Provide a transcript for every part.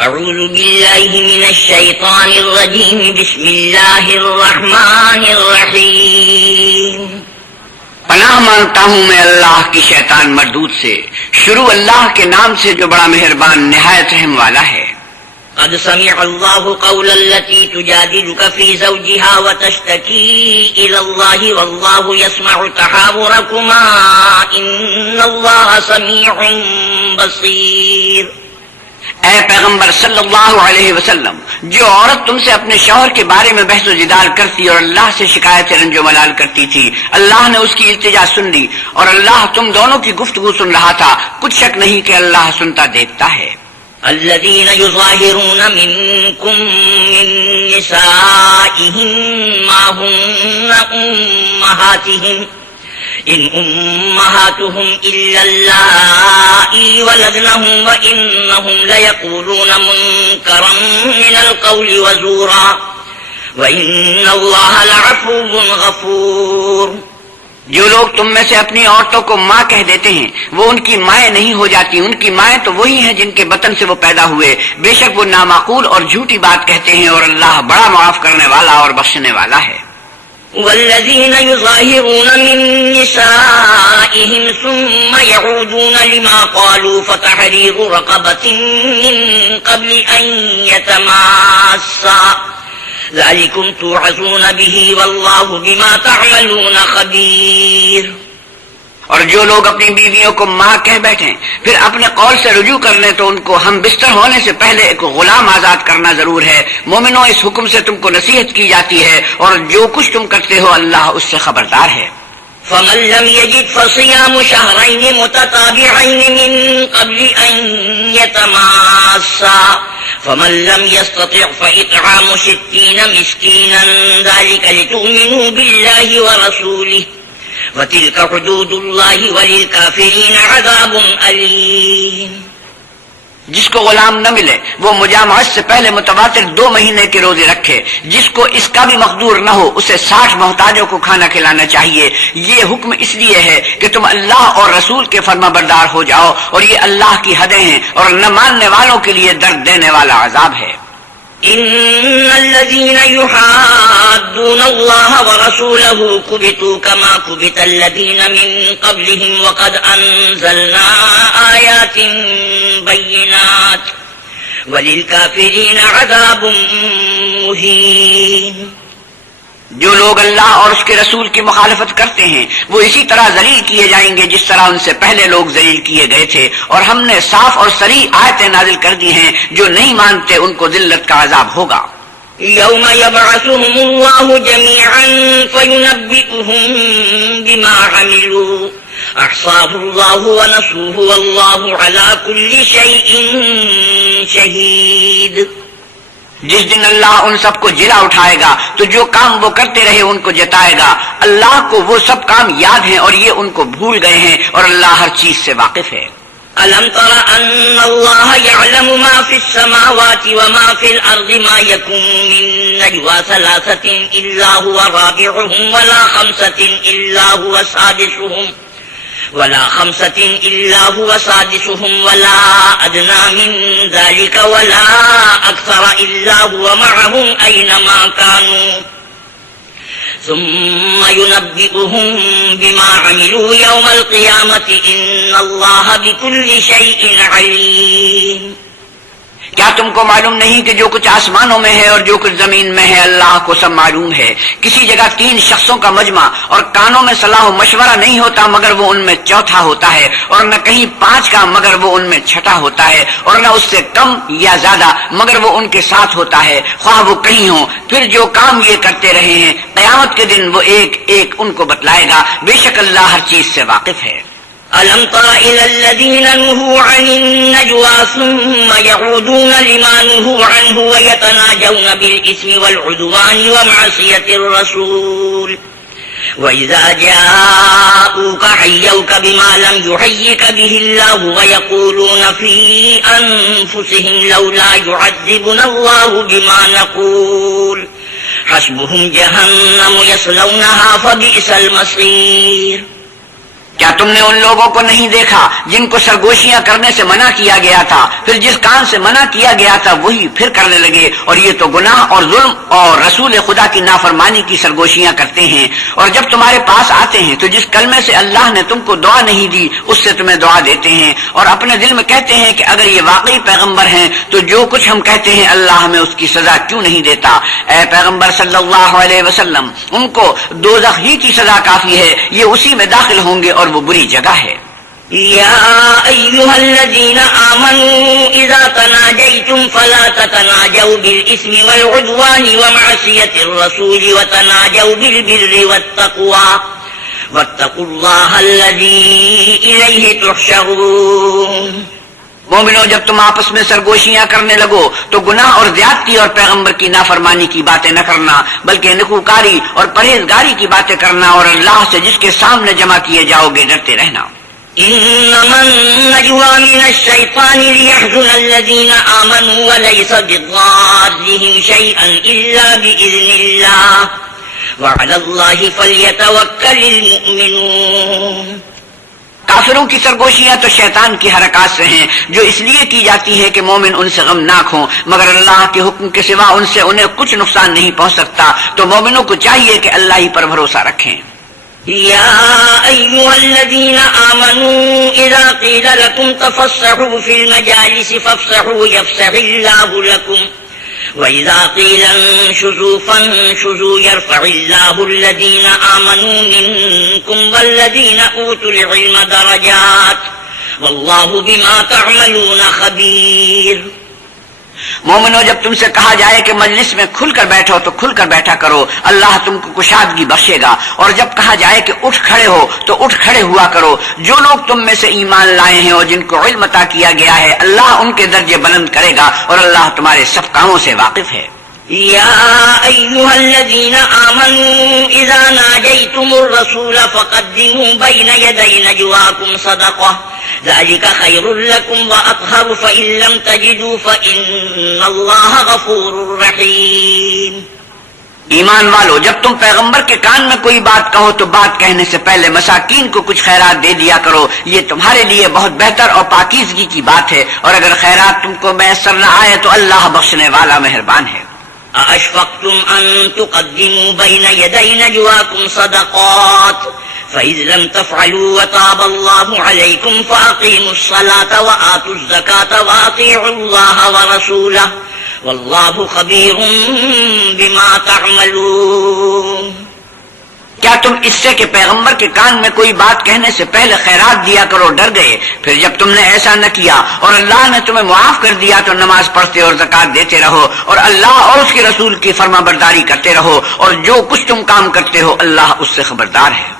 اعوذ باللہ من الشیطان الرجیم بسم اللہ الرحمن الرحیم پناہ مانگتا ہوں میں اللہ کی شیطان مردود سے، شروع اللہ کے نام سے جو بڑا مہربان نہایت رحم والا ہے۔ قد سمع اللہ قول التي تجادلك في زوجها وتشتكي إلى الله والله يسمع تحاوركما إن الله سميع بصير۔ اے پیغمبر صلی اللہ علیہ وسلم، جو عورت تم سے اپنے شوہر کے بارے میں بحث و جدال کرتی اور اللہ سے شکایت رنج و ملال کرتی تھی، اللہ نے اس کی التجا سن لی اور اللہ تم دونوں کی گفتگو سن رہا تھا، کچھ شک نہیں کہ اللہ سنتا دیکھتا ہے۔ الذين يظاهرون منكم من نسائهم ما هن أمهاتهم إن أمهاتهم إلا اللائي ولدنهم وإنهم ليقولون منكرا من القول وزورا وإن الله لعفو غفور۔ جو لوگ تم میں سے اپنی عورتوں کو ماں کہہ دیتے ہیں وہ ان کی مائیں نہیں ہو جاتی، ان کی مائیں تو وہی ہیں جن کے بطن سے وہ پیدا ہوئے، بے شک وہ نامعقول اور جھوٹی بات کہتے ہیں اور اللہ بڑا معاف کرنے والا اور بخشنے والا ہے۔ والذين يظاهرون من نسائهم ثم يعودون لما قالوا فتحرير رقبة من قبل أن يتماسا ذلكم توعظون به والله بما تعملون خبير۔ اور جو لوگ اپنی بیویوں کو ماں کہہ بیٹھیں پھر اپنے قول سے رجوع کر لیں تو ان کو ہم بستر ہونے سے پہلے ایک غلام آزاد کرنا ضرور ہے۔ مومنوں، اس حکم سے تم کو نصیحت کی جاتی ہے اور جو کچھ تم کرتے ہو اللہ اس سے خبردار ہے۔ فمن لم يجد فصيام شهرين متتابعين من قبل أن يتماسا فمن لم يستطع فإطعام 60 مسكينا ذلك لتؤمنوا بالله ورسوله وتلك حدود الله وللكافرين عذاب أليم۔ جس کو غلام نہ ملے وہ مجامعت سے پہلے متواتر 2 مہینے کے روزے رکھے، جس کو اس کا بھی مقدور نہ ہو اسے 60 محتاجوں کو کھانا کھلانا چاہیے۔ یہ حکم اس لیے ہے کہ تم اللہ اور رسول کے فرما بردار ہو جاؤ، اور یہ اللہ کی حدیں ہیں اور نہ ماننے والوں کے لیے درد دینے والا عذاب ہے۔ ان الذين يحادون الله ورسوله كبتوا كما كبت الذين من قبلهم وقد انزلنا آيات بينات وللكافرين عذاب مهين۔ جو لوگ اللہ اور اس کے رسول کی مخالفت کرتے ہیں وہ اسی طرح ذلیل کیے جائیں گے جس طرح ان سے پہلے لوگ ذلیل کیے گئے تھے، اور ہم نے صاف اور صریح آیتیں نازل کر دی ہیں، جو نہیں مانتے ان کو ذلت کا عذاب ہوگا۔ يوم يبعثهم الله جميعا فينبئهم بما عملوا احصاه الله ونسوه والله على كل شيء شهيد۔ جس دن اللہ ان سب کو جلا اٹھائے گا تو جو کام وہ کرتے رہے ان کو جتائے گا، اللہ کو وہ سب کام یاد ہیں اور یہ ان کو بھول گئے ہیں، اور اللہ ہر چیز سے واقف ہے۔ ألم تر أن الله يعلم ما في السماوات وما في الأرض ما يكون من نجوى 3 إلا هو رابعهم ولا 5 إلا هو سادسهم ولا أدنى من ذلك ولا أكثر إلا هو معهم أينما كانوا ثم ينبئهم بما عملوا يوم القيامة إن الله بكل شيء عليم۔ کیا تم کو معلوم نہیں کہ جو کچھ آسمانوں میں ہے اور جو کچھ زمین میں ہے اللہ کو سب معلوم ہے؟ کسی جگہ 3 شخصوں کا مجمع اور کانوں میں صلاح و مشورہ نہیں ہوتا مگر وہ ان میں چوتھا ہوتا ہے، اور نہ کہیں 5 کا مگر وہ ان میں چھٹا ہوتا ہے، اور نہ اس سے کم یا زیادہ مگر وہ ان کے ساتھ ہوتا ہے، خواہ وہ کہیں ہوں۔ پھر جو کام یہ کرتے رہے ہیں قیامت کے دن وہ ایک ایک ان کو بتلائے گا، بے شک اللہ ہر چیز سے واقف ہے۔ ألم تر إلى الذين نهوا عن النجوى ثم يعودون لما نهوا عنه ويتناجون بالإثم والعدوان ومعصية الرسول وإذا جاءوك حيوك بما لم يحيك به الله ويقولون في أنفسهم لولا يعذبنا الله بما نقول حسبهم جهنم يصلونها فبئس المصير۔ کیا تم نے ان لوگوں کو نہیں دیکھا جن کو سرگوشیاں کرنے سے منع کیا گیا تھا، پھر جس کام سے منع کیا گیا تھا وہی پھر کرنے لگے، اور یہ تو گناہ اور ظلم اور رسول خدا کی نافرمانی کی سرگوشیاں کرتے ہیں۔ اور جب تمہارے پاس آتے ہیں تو جس کلمے سے اللہ نے تم کو دعا نہیں دی اس سے تمہیں دعا دیتے ہیں، اور اپنے دل میں کہتے ہیں کہ اگر یہ واقعی پیغمبر ہیں تو جو کچھ ہم کہتے ہیں اللہ ہمیں اس کی سزا کیوں نہیں دیتا۔ اے پیغمبر صلی اللہ علیہ وسلم، ان کو دوزخ ہی کی سزا کافی ہے، یہ اسی میں داخل ہوں گے اور وہ بری جگہ ہے۔ يا أيها الذين آمنوا إذا تناجيتم فلا تتناجوا بالإثم والعدوان ومعصية الرسول وتناجوا بالبر والتقوى واتقوا الله الذي إليه تحشرون۔ مومنو، جب تم آپس میں سرگوشیاں کرنے لگو تو گناہ اور زیادتی اور پیغمبر کی نافرمانی کی باتیں نہ کرنا، بلکہ نکوکاری اور پرہیزگاری کی باتیں کرنا، اور اللہ سے جس کے سامنے جمع کیے جاؤ گے ڈرتے رہنا۔ إنما النجوى من الشيطان ليحزن الذين آمنوا وليس بضارهم شيئا إلا بإذن الله وعلى الله فليتوكل المؤمنون۔ کافروں کی سرگوشیاں تو شیطان کی حرکات سے ہیں جو اس لیے کی جاتی ہے کہ مومن ان سے غمناک ہوں، مگر اللہ کے حکم کے سوا ان سے انہیں کچھ نقصان نہیں پہنچ سکتا، تو مومنوں کو چاہیے کہ اللہ ہی پر بھروسہ رکھیں۔ يا أيها الذين آمنوا إذا قيل لكم تفسحوا في المجالس فافسحوا يفسح الله لكم وإذا قيل انشزوا فانشزوا يرفع الله الذين آمنوا منكم والذين أوتوا العلم درجات والله بما تعملون خبير۔ مومنو، جب تم سے کہا جائے کہ مجلس میں کھل کر بیٹھو تو کھل کر بیٹھا کرو، اللہ تم کو کشادگی بخشے گا، اور جب کہا جائے کہ اٹھ کھڑے ہو تو اٹھ کھڑے ہوا کرو۔ جو لوگ تم میں سے ایمان لائے ہیں اور جن کو علم عطا کیا گیا ہے، اللہ ان کے درجے بلند کرے گا، اور اللہ تمہارے سب کاموں سے واقف ہے۔ يا أيها الذين آمنوا إذا ناجيتم الرسول فقدموا بين يدي نجواكم صدقة ذلك خير لكم وأطهر فإن لم تجدوا فإن الله غفور رحيم۔ ایمان والو، جب تم پیغمبر کے کان میں کوئی بات کہو تو بات کہنے سے پہلے مساکین کو کچھ خیرات دے دیا کرو، یہ تمہارے لیے بہت بہتر اور پاکیزگی کی بات ہے، اور اگر خیرات تم کو میسر نہ آئے تو اللہ بخشنے والا مہربان ہے۔ أأشفقتم أن تقدموا بين يدي نجواكم صدقات فإذ لم تفعلوا وتاب الله عليكم فأقيموا الصلاة وآتوا الزكاة وأطيعوا الله ورسوله والله خبير بما تعملون۔ کیا تم اس سے کہ پیغمبر کے کان میں کوئی بات کہنے سے پہلے خیرات دیا کرو ڈر گئے؟ پھر جب تم نے ایسا نہ کیا اور اللہ نے تمہیں معاف کر دیا تو نماز پڑھتے اور زکات دیتے رہو، اور اللہ اور اس کے رسول کی فرما برداری کرتے رہو، اور جو کچھ تم کام کرتے ہو اللہ اس سے خبردار ہے۔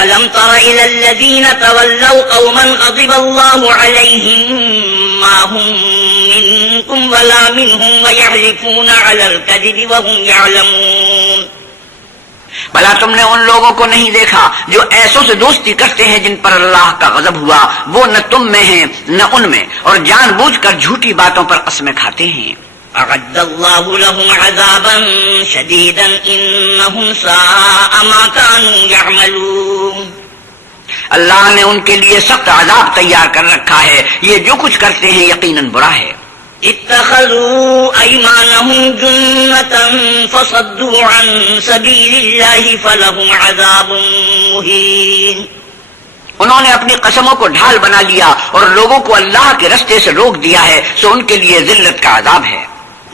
ألم تر إلى الذين تولوا قوما غضب الله عليهم ما هم منكم ولا منهم ويحلفون على الكذب وهم يعلمون۔ بھلا تم نے ان لوگوں کو نہیں دیکھا جو ایسوں سے دوستی کرتے ہیں جن پر اللہ کا غضب ہوا، وہ نہ تم میں ہیں نہ ان میں، اور جان بوجھ کر جھوٹی باتوں پر قسمیں کھاتے ہیں۔ أعد الله لهم عذابا شديدا إنهم ساء ما كانوا يعملون۔ اللہ نے ان کے لیے سخت عذاب تیار کر رکھا ہے، یہ جو کچھ کرتے ہیں یقیناً برا ہے۔ اتخذوا أيمانهم جنة فصدوا عن سبيل الله فلهم عذاب مهين۔ انہوں نے اپنی قسموں کو ڈھال بنا لیا اور لوگوں کو اللہ کے رستے سے روک دیا ہے، سو ان کے لیے ذلت کا عذاب ہے۔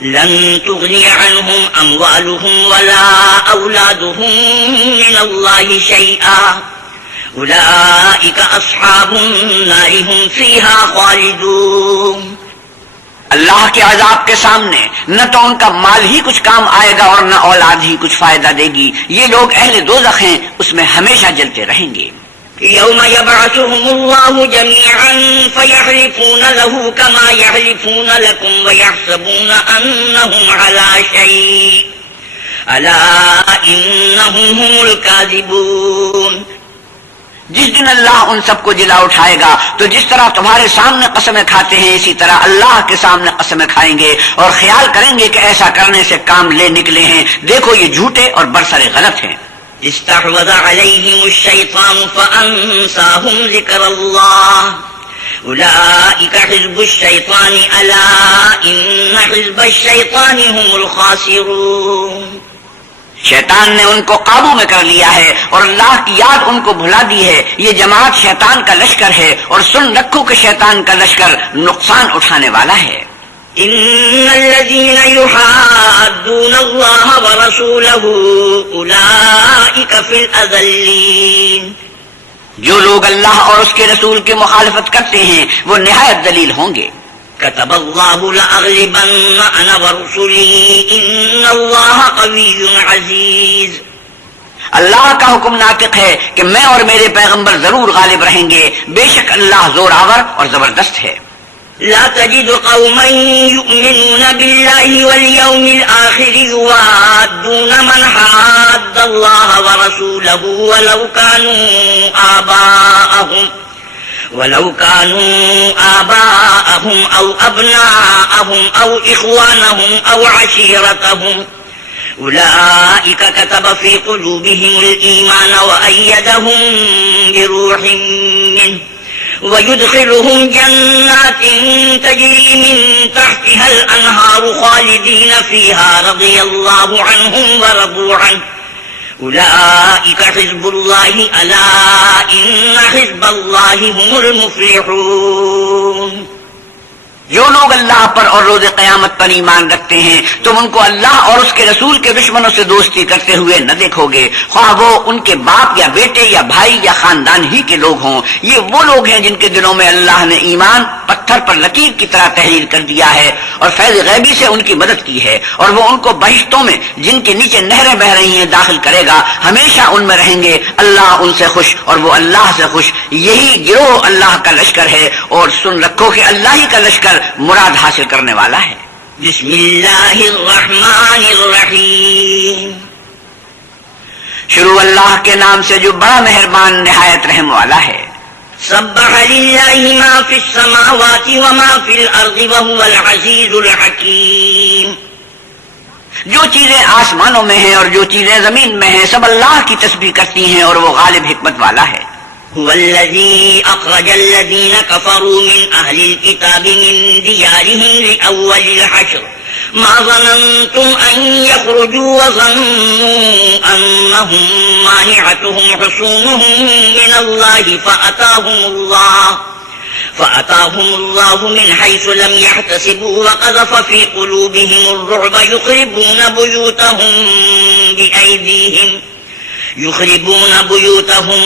لن تغني عنهم أموالهم ولا أولادهم من الله شيئا أولئك أصحاب النار هم فيها خالدون۔ اللہ کے عذاب کے سامنے نہ تو ان کا مال ہی کچھ کام آئے گا اور نہ اولاد ہی کچھ فائدہ دے گی، یہ لوگ اہل دوزخ ہیں، اس میں ہمیشہ جلتے رہیں گے۔ يوم يبعثهم الله جميعا فيحلفون له كما يحلفون لكم ويحسبون أنهم على شيء ألا إنهم هم الكاذبون۔ جس دن اللہ ان سب کو جلا اٹھائے گا تو جس طرح تمہارے سامنے قسمیں کھاتے ہیں اسی طرح اللہ کے سامنے قسمیں کھائیں گے، اور خیال کریں گے کہ ایسا کرنے سے کام لے نکلے ہیں، دیکھو یہ جھوٹے اور برسر غلط ہیں۔ استحوذ عليهم الشيطان فأنساهم ذكر الله أولئك حزب الشيطان ألا إن حزب الشيطان هم الخاسرون. شیطان نے ان کو قابو میں کر لیا ہے اور اللہ کی یاد ان کو بھلا دی ہے. یہ جماعت شیطان کا لشکر ہے اور سن رکھو کہ شیطان کا لشکر نقصان اٹھانے والا ہے. إن الذين يحادون الله ورسوله أولئك في الأذلين. جو لوگ اللہ اور اس کے رسول کی مخالفت کرتے ہیں وہ نہایت ذلیل ہوں گے. كتب الله لأغلبن أنا ورسلي إن الله قوي عزيز. اللہ کا حکم ناطق ہے کہ میں اور میرے پیغمبر ضرور غالب رہیں گے. بے شک اللہ زور آور اور زبردست ہے. لا تجد قوما يؤمنون بالله واليوم الآخر يوادون من حاد الله ورسوله ولو كانوا آباءهم أو أبناءهم أو إخوانهم أو عشيرتهم أولئك كتب في قلوبهم الإيمان وأيدهم بروح منه ويدخلهم جنات تجري من تحتها الأنهار خالدين فيها رضي الله عنهم ورضوا عنه أولئك حزب الله ألا إن حزب الله هم المفلحون. جو لوگ اللہ پر اور روز قیامت پر ایمان رکھتے ہیں تم ان کو اللہ اور اس کے رسول کے دشمنوں سے دوستی کرتے ہوئے نہ دیکھو گے، خواہ وہ ان کے باپ یا بیٹے یا بھائی یا خاندان ہی کے لوگ ہوں. یہ وہ لوگ ہیں جن کے دلوں میں اللہ نے ایمان پتھر پر لکیر کی طرح تحریر کر دیا ہے اور فیض غیبی سے ان کی مدد کی ہے، اور وہ ان کو بہشتوں میں جن کے نیچے نہریں بہ رہی ہیں داخل کرے گا. ہمیشہ ان میں رہیں گے. اللہ ان سے خوش اور وہ اللہ سے خوش. یہی گروہ اللہ کا لشکر ہے اور سن رکھو کہ اللہ ہی کا لشکر مراد حاصل کرنے والا ہے. بسم اللہ الرحمن الرحیم. شروع اللہ کے نام سے جو بڑا مہربان نہایت رحم والا ہے. سبح للہ ما فی السماوات وما فی الارض وهو العزیز الحکیم. جو چیزیں آسمانوں میں ہیں اور جو چیزیں زمین میں ہیں سب اللہ کی تسبیح کرتی ہیں اور وہ غالب حکمت والا ہے. هو الذي أخرج الذين كفروا من أهل الكتاب من ديارهم لأول الحشر ما ظننتم أن يخرجوا وظنوا أنهم مانعتهم حصونهم من الله فأتاهم الله من حيث لم يحتسبوا وقذف في قلوبهم الرعب يخربون بيوتهم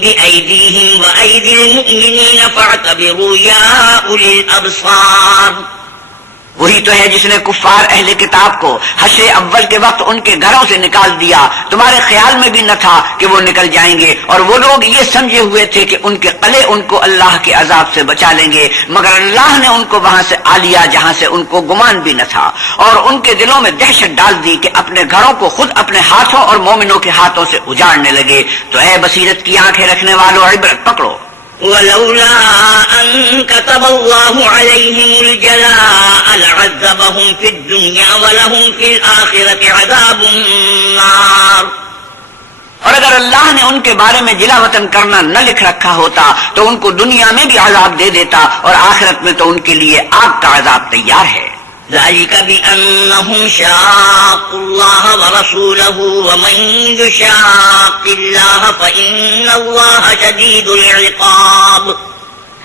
بأيديهم وأيدي المؤمنين فاعتبروا يا أولي الأبصار. وہی تو ہے جس نے کفار اہل کتاب کو حشر اول کے وقت ان کے گھروں سے نکال دیا. تمہارے خیال میں بھی نہ تھا کہ وہ نکل جائیں گے، اور وہ لوگ یہ سمجھے ہوئے تھے کہ ان کے قلعے ان کو اللہ کے عذاب سے بچا لیں گے، مگر اللہ نے ان کو وہاں سے آ لیا جہاں سے ان کو گمان بھی نہ تھا، اور ان کے دلوں میں دہشت ڈال دی کہ اپنے گھروں کو خود اپنے ہاتھوں اور مومنوں کے ہاتھوں سے اجاڑنے لگے. تو اے بصیرت کی آنکھیں رکھنے والوں عبرت پکڑو. ولولا أن كتب الله عليهم الجلاء لعذبهم في الدنيا ولهم في الآخرة عذاب النار. اور اگر اللہ نے ان کے بارے میں جلا وطن کرنا نہ لکھ رکھا ہوتا تو ان کو دنیا میں بھی عذاب دے دیتا، اور آخرت میں تو ان کے لیے آگ کا عذاب تیار ہے. ذلك بأنهم شاقوا الله ورسوله ومن يشاق الله فإن الله شديد العقاب.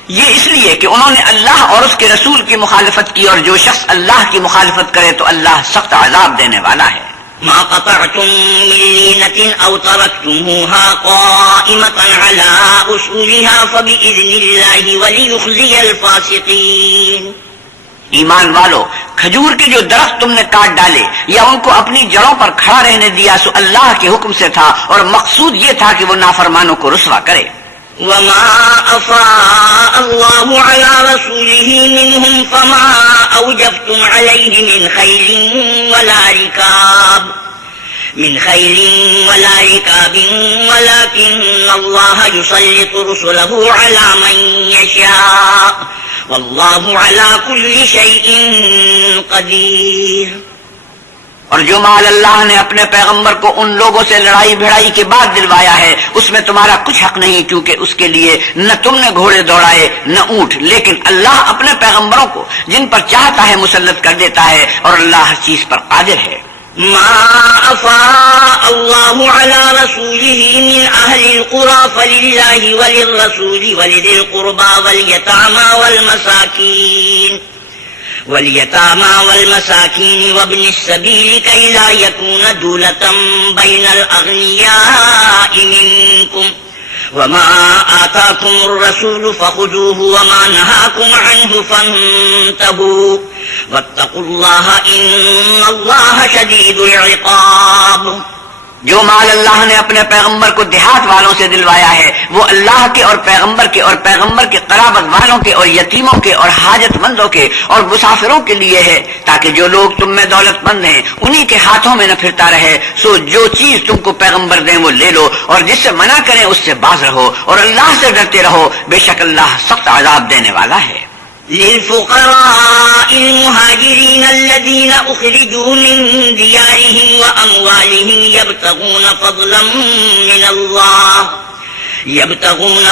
یہ اس لیے کہ انہوں نے اللہ اور اس کے رسول کی مخالفت کی، اور جو شخص اللہ کی مخالفت کرے تو اللہ سخت عذاب دینے والا ہے. ما قطعتم من لينة أو تركتموها قائمة على أصولها فبإذن الله وليخزي الفاسقين. ایمان والو، کھجور کے جو درخت تم نے کاٹ ڈالے یا ان کو اپنی جڑوں پر کھڑا رہنے دیا سو اللہ کے حکم سے تھا، اور مقصود یہ تھا کہ وہ نافرمانوں کو رسوا کرے. وما أفاء الله على رسوله منهم فما أوجفتم عليه من خيل ولا ركاب ولكن الله يسلط رسله على من يشاء والله على كل شيء قدير. اور جو مال اللہ نے اپنے پیغمبر کو ان لوگوں سے لڑائی بھڑائی کے بعد دلوایا ہے اس میں تمہارا کچھ حق نہیں، کیونکہ اس کے لیے نہ تم نے گھوڑے دوڑائے نہ اونٹ، لیکن اللہ اپنے پیغمبروں کو جن پر چاہتا ہے مسلط کر دیتا ہے، اور اللہ ہر چیز پر قادر ہے۔ ما أفاء الله على رسوله من أهل القرى فلله وللرسول ولذي القربى واليتامى والمساكين وابن السبيل كي لا يكون دولة بين الأغنياء منكم وما آتاكم الرسول فخذوه وما نهاكم عنه فانتهوا واتقوا الله إن الله شديد العقاب۔ جو مال اللہ نے اپنے پیغمبر کو دیہات والوں سے دلوایا ہے وہ اللہ کے اور پیغمبر کے اور پیغمبر کے قرابت والوں کے اور یتیموں کے اور حاجت مندوں کے اور مسافروں کے لیے ہے، تاکہ جو لوگ تم میں دولت مند ہیں انہی کے ہاتھوں میں نہ پھرتا رہے۔ سو جو چیز تم کو پیغمبر دیں وہ لے لو، اور جس سے منع کریں اس سے باز رہو، اور اللہ سے ڈرتے رہو، بے شک اللہ سخت عذاب دینے والا ہے۔ للفقراء المهاجرين الذين أخرجوا من ديارهم وأموالهم يبتغون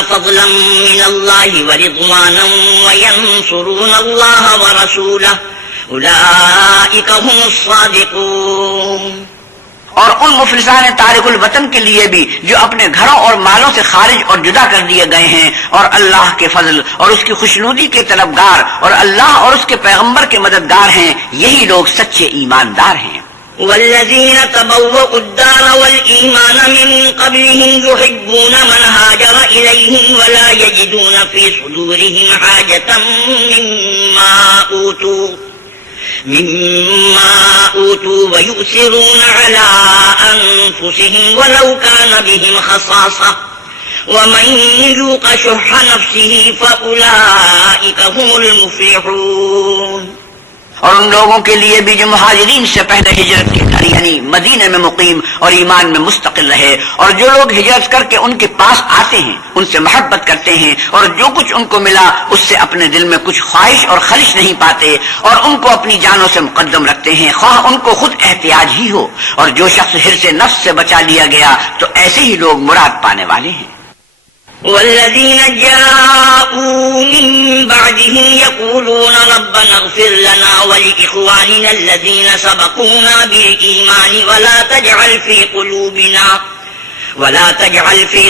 فضلا من الله ورضوانا وينصرون الله ورسوله أولئك هم الصادقون۔ اور ان مفلسان تارک الوطن کے لیے بھی جو اپنے گھروں اور مالوں سے خارج اور جدا کر دیے گئے ہیں اور اللہ کے فضل اور اس کی خوشنودی کے طلبگار اور اللہ اور اس کے پیغمبر کے مددگار ہیں، یہی لوگ سچے ایماندار ہیں۔ والذين تبوأوا الدار والإيمان من قبلهم يحبون من هاجر إليهم ولا يجدون في صدورهم حاجة مما أوتوا ويؤثرون على أنفسهم ولو كان بهم خصاصة ومن يوق شح نفسه فأولئك هم المفلحون۔ اور ان لوگوں کے لیے بھی جو مہاجرین سے پہلے ہجرت کی یعنی مدینے میں مقیم اور ایمان میں مستقل رہے، اور جو لوگ ہجرت کر کے ان کے پاس آتے ہیں ان سے محبت کرتے ہیں، اور جو کچھ ان کو ملا اس سے اپنے دل میں کچھ خواہش اور خلش نہیں پاتے، اور ان کو اپنی جانوں سے مقدم رکھتے ہیں خواہ ان کو خود احتیاج ہی ہو، اور جو شخص حرص نفس سے بچا لیا گیا تو ایسے ہی لوگ مراد پانے والے ہیں۔ والذين جاءوا من بعدهم يقولون ربنا اغفر لنا ولإخواننا الذين سبقونا بالإيمان ولا تجعل في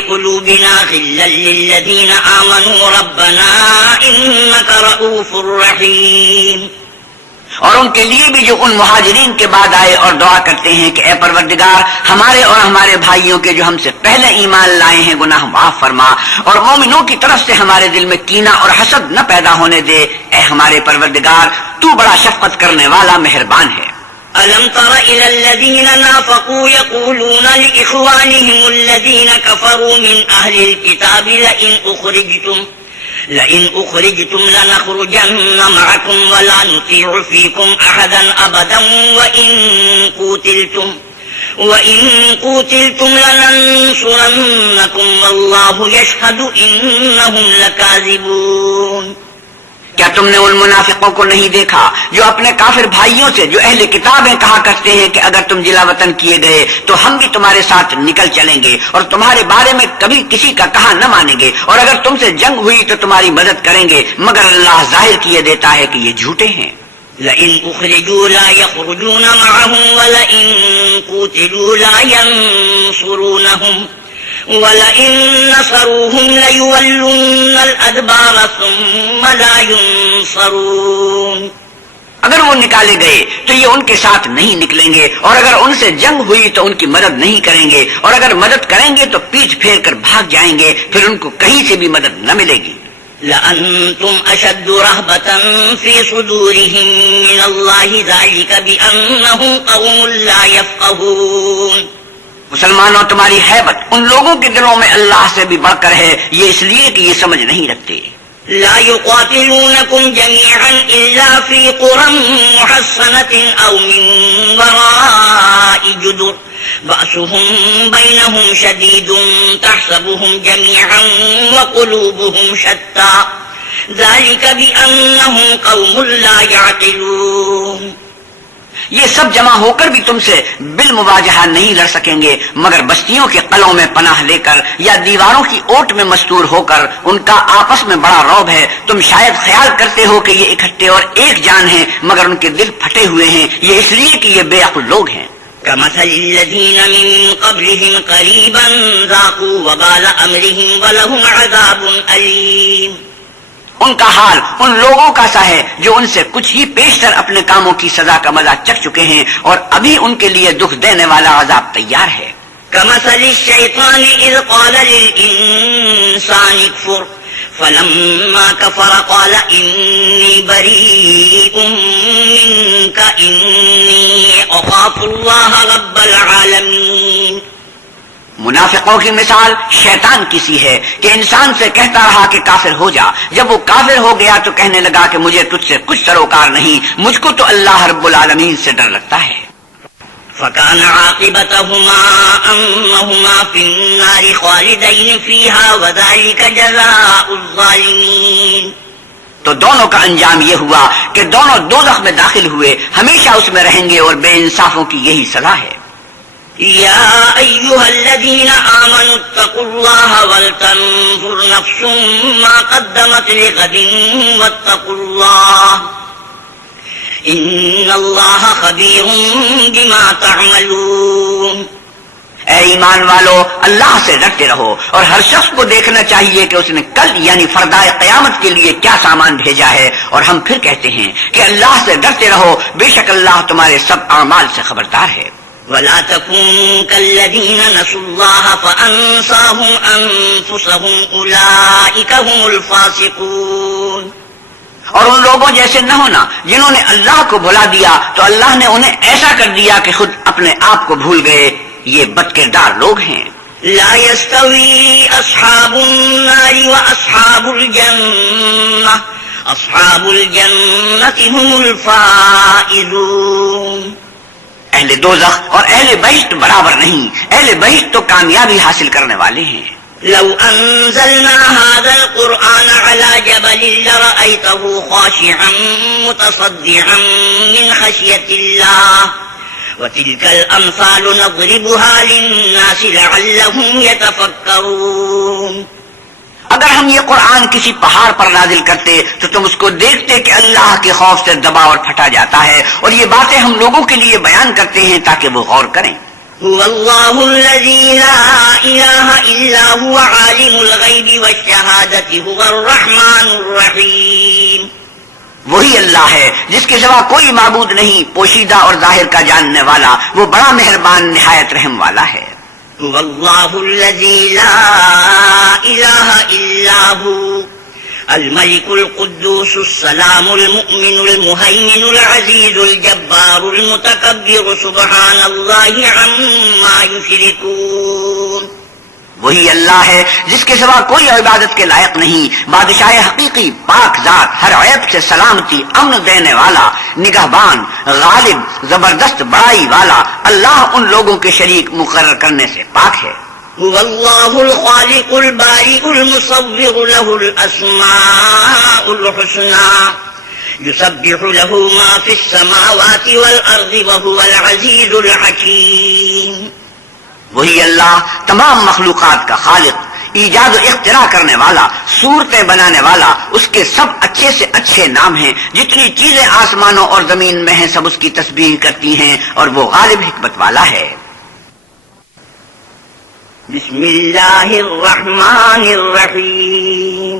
قلوبنا غلا للذين آمنوا ربنا إنك رؤوف رحيم۔ اور ان کے لیے بھی جو ان مہاجرین کے بعد آئے اور دعا کرتے ہیں کہ اے پروردگار ہمارے اور ہمارے بھائیوں کے جو ہم سے پہلے ایمان لائے ہیں گناہ معاف فرما، اور مومنوں کی طرف سے ہمارے دل میں کینہ اور حسد نہ پیدا ہونے دے، اے ہمارے پروردگار تو بڑا شفقت کرنے والا مہربان ہے۔ ألم تر إلى الذين نافقوا يقولون لإخوانهم الذين كفروا من أهل الكتاب لئن أخرجتم لنخرجن معكم ولا نطيع فيكم أحدا أبدا وإن قوتلتم لننصرنكم والله يشهد إنهم لكاذبون۔ کیا تم نے ان منافقوں کو نہیں دیکھا جو اپنے کافر بھائیوں سے جو اہل کتابیں کہا کرتے ہیں کہ اگر تم جلا وطن کیے گئے تو ہم بھی تمہارے ساتھ نکل چلیں گے اور تمہارے بارے میں کبھی کسی کا کہا نہ مانیں گے، اور اگر تم سے جنگ ہوئی تو تمہاری مدد کریں گے، مگر اللہ ظاہر کیے دیتا ہے کہ یہ جھوٹے ہیں۔ لئن أخرجوا لا يخرجون معهم ولئن قوتلوا لا ينصرونهم وَلَئِن نَّصَرُوهُمْ لَيُوَلُّنَّ الْأَدْبَارَ ثُمَّ لَا يُنصَرُونَ۔ اگر وہ نکالے گئے تو یہ ان کے ساتھ نہیں نکلیں گے، اور اگر ان سے جنگ ہوئی تو ان کی مدد نہیں کریں گے، اور اگر مدد کریں گے تو پیٹھ پھیر کر بھاگ جائیں گے، پھر ان کو کہیں سے بھی مدد نہ ملے گی۔ لَأَنتُمْ أَشَدُّ رَهْبَةً فِي صُدُورِهِم مِّنَ اللَّهِ ذَلِكَ بِأَنَّهُمْ قَوْمٌ لَّا يَفْقَهُونَ۔ مسلمانوں تمہاری ہیبت ان لوگوں کے دلوں میں اللہ سے بھی بڑھ کر ہے، یہ اس لیے کہ یہ سمجھ نہیں رکھتے۔ لا يقاتلونكم جميعا إلا في قرى محصنة أو من وراء جدر بأسهم بينهم شديد تحسبهم جميعا وقلوبهم شتى ذلك بأنهم قوم لا يعقلون۔ یہ سب جمع ہو کر بھی تم سے بالمواجہہ نہیں لڑ سکیں گے مگر بستیوں کے قلعوں میں پناہ لے کر یا دیواروں کی اوٹ میں مستور ہو کر. ان کا آپس میں بڑا رعب ہے. تم شاید خیال کرتے ہو کہ یہ اکٹھے اور ایک جان ہیں مگر ان کے دل پھٹے ہوئے ہیں. یہ اس لیے کہ یہ بے عقل لوگ ہیں. كمثل الذين من قبلهم قريبا ذاقوا وبال أمرهم ولهم عذاب أليم. ان کا حال ان لوگوں کا سا ہے جو ان سے کچھ ہی پیشتر اپنے کاموں کی سزا کا مزہ چکھ چکے ہیں اور ابھی ان کے لیے دکھ دینے والا عذاب تیار ہے. كمثل الشيطان إذ قال للإنسان اكفر فلما كفر قال إني بريء منك إني أخاف الله رب العالمين. منافقوں کی مثال شیطان کی سی ہے کہ انسان سے کہتا رہا کہ کافر ہو جا. جب وہ کافر ہو گیا تو کہنے لگا کہ مجھے تجھ سے کچھ سروکار نہیں, مجھ کو تو اللہ رب العالمین سے ڈر لگتا ہے. فكان عاقبتهما أنهما في النار خالدين فيها وذلك جزاء الظالمين. تو دونوں کا انجام یہ ہوا کہ دونوں دوزخ میں داخل ہوئے, ہمیشہ اس میں رہیں گے اور بے انصافوں کی یہی سزا ہے. يا أيها الذين آمنوا اتقوا الله ولتنظر نفس ما قدمت لغد واتقوا الله إن الله خبير بما تعملون. اے ایمان والو, اللہ سے ڈرتے رہو اور ہر شخص کو دیکھنا چاہیے کہ اس نے کل یعنی فردائے قیامت کے لیے کیا سامان بھیجا ہے. اور ہم پھر کہتے ہیں کہ اللہ سے ڈرتے رہو, بے شک اللہ تمہارے سب اعمال سے خبردار ہے. ولا تكونوا كالذين نسوا الله فأنساهم أنفسهم أولئك هم الفاسقون. اور ان لوگوں جیسے نہ ہونا جنہوں نے اللہ کو بھلا دیا تو اللہ نے انہیں ایسا کر دیا کہ خود اپنے آپ کو بھول گئے. یہ بد کردار لوگ ہیں. لا يستوي أصحاب النار وأصحاب الجنة أصحاب الجنة هم الفائزون. اہل دوزخ اور اہل بہشت برابر نہیں. اہل بہشت تو کامیابی حاصل کرنے والے ہیں. لو أنزلنا هذا القرآن على جبل لرأيته خاشعا متصدعا من خشية الله وتلك الأمثال نضربها للناس لعلهم يتفكرون. اگر ہم یہ قرآن کسی پہاڑ پر نازل کرتے تو تم اس کو دیکھتے کہ اللہ کے خوف سے دبا اور پھٹا جاتا ہے, اور یہ باتیں ہم لوگوں کے لیے بیان کرتے ہیں تاکہ وہ غور کریں. هو الله الذي لا إله إلا هو عالم الغيب والشهادة هو الرحمن الرحيم. وہی اللہ ہے جس کے سوا کوئی معبود نہیں, پوشیدہ اور ظاہر کا جاننے والا, وہ بڑا مہربان نہایت رحم والا ہے. هو الله الذي لا إله إلا هو الملك القدوس السلام المؤمن المهيمن العزيز الجبار المتكبر سبحان الله عما يشركون. وہی اللہ ہے جس کے سوا کوئی عبادت کے لائق نہیں, بادشاہ حقیقی, پاک ذات, ہر عیب سے سلامتی, امن دینے والا, نگہبان, غالب, زبردست بڑائی والا. اللہ ان لوگوں کے شریک مقرر کرنے سے پاک ہے. هو الله الخالق البارئ المصور له الأسماء الحسنى يسبح له ما في السماوات والأرض وهو العزيز الحكيم. وہی اللہ تمام مخلوقات کا خالق, ایجاد و اختراع کرنے والا, صورتیں بنانے والا. اس کے سب اچھے سے اچھے نام ہیں. جتنی چیزیں آسمانوں اور زمین میں ہیں سب اس کی تسبیح کرتی ہیں, اور وہ غالب حکمت والا ہے. بسم اللہ الرحمن الرحیم.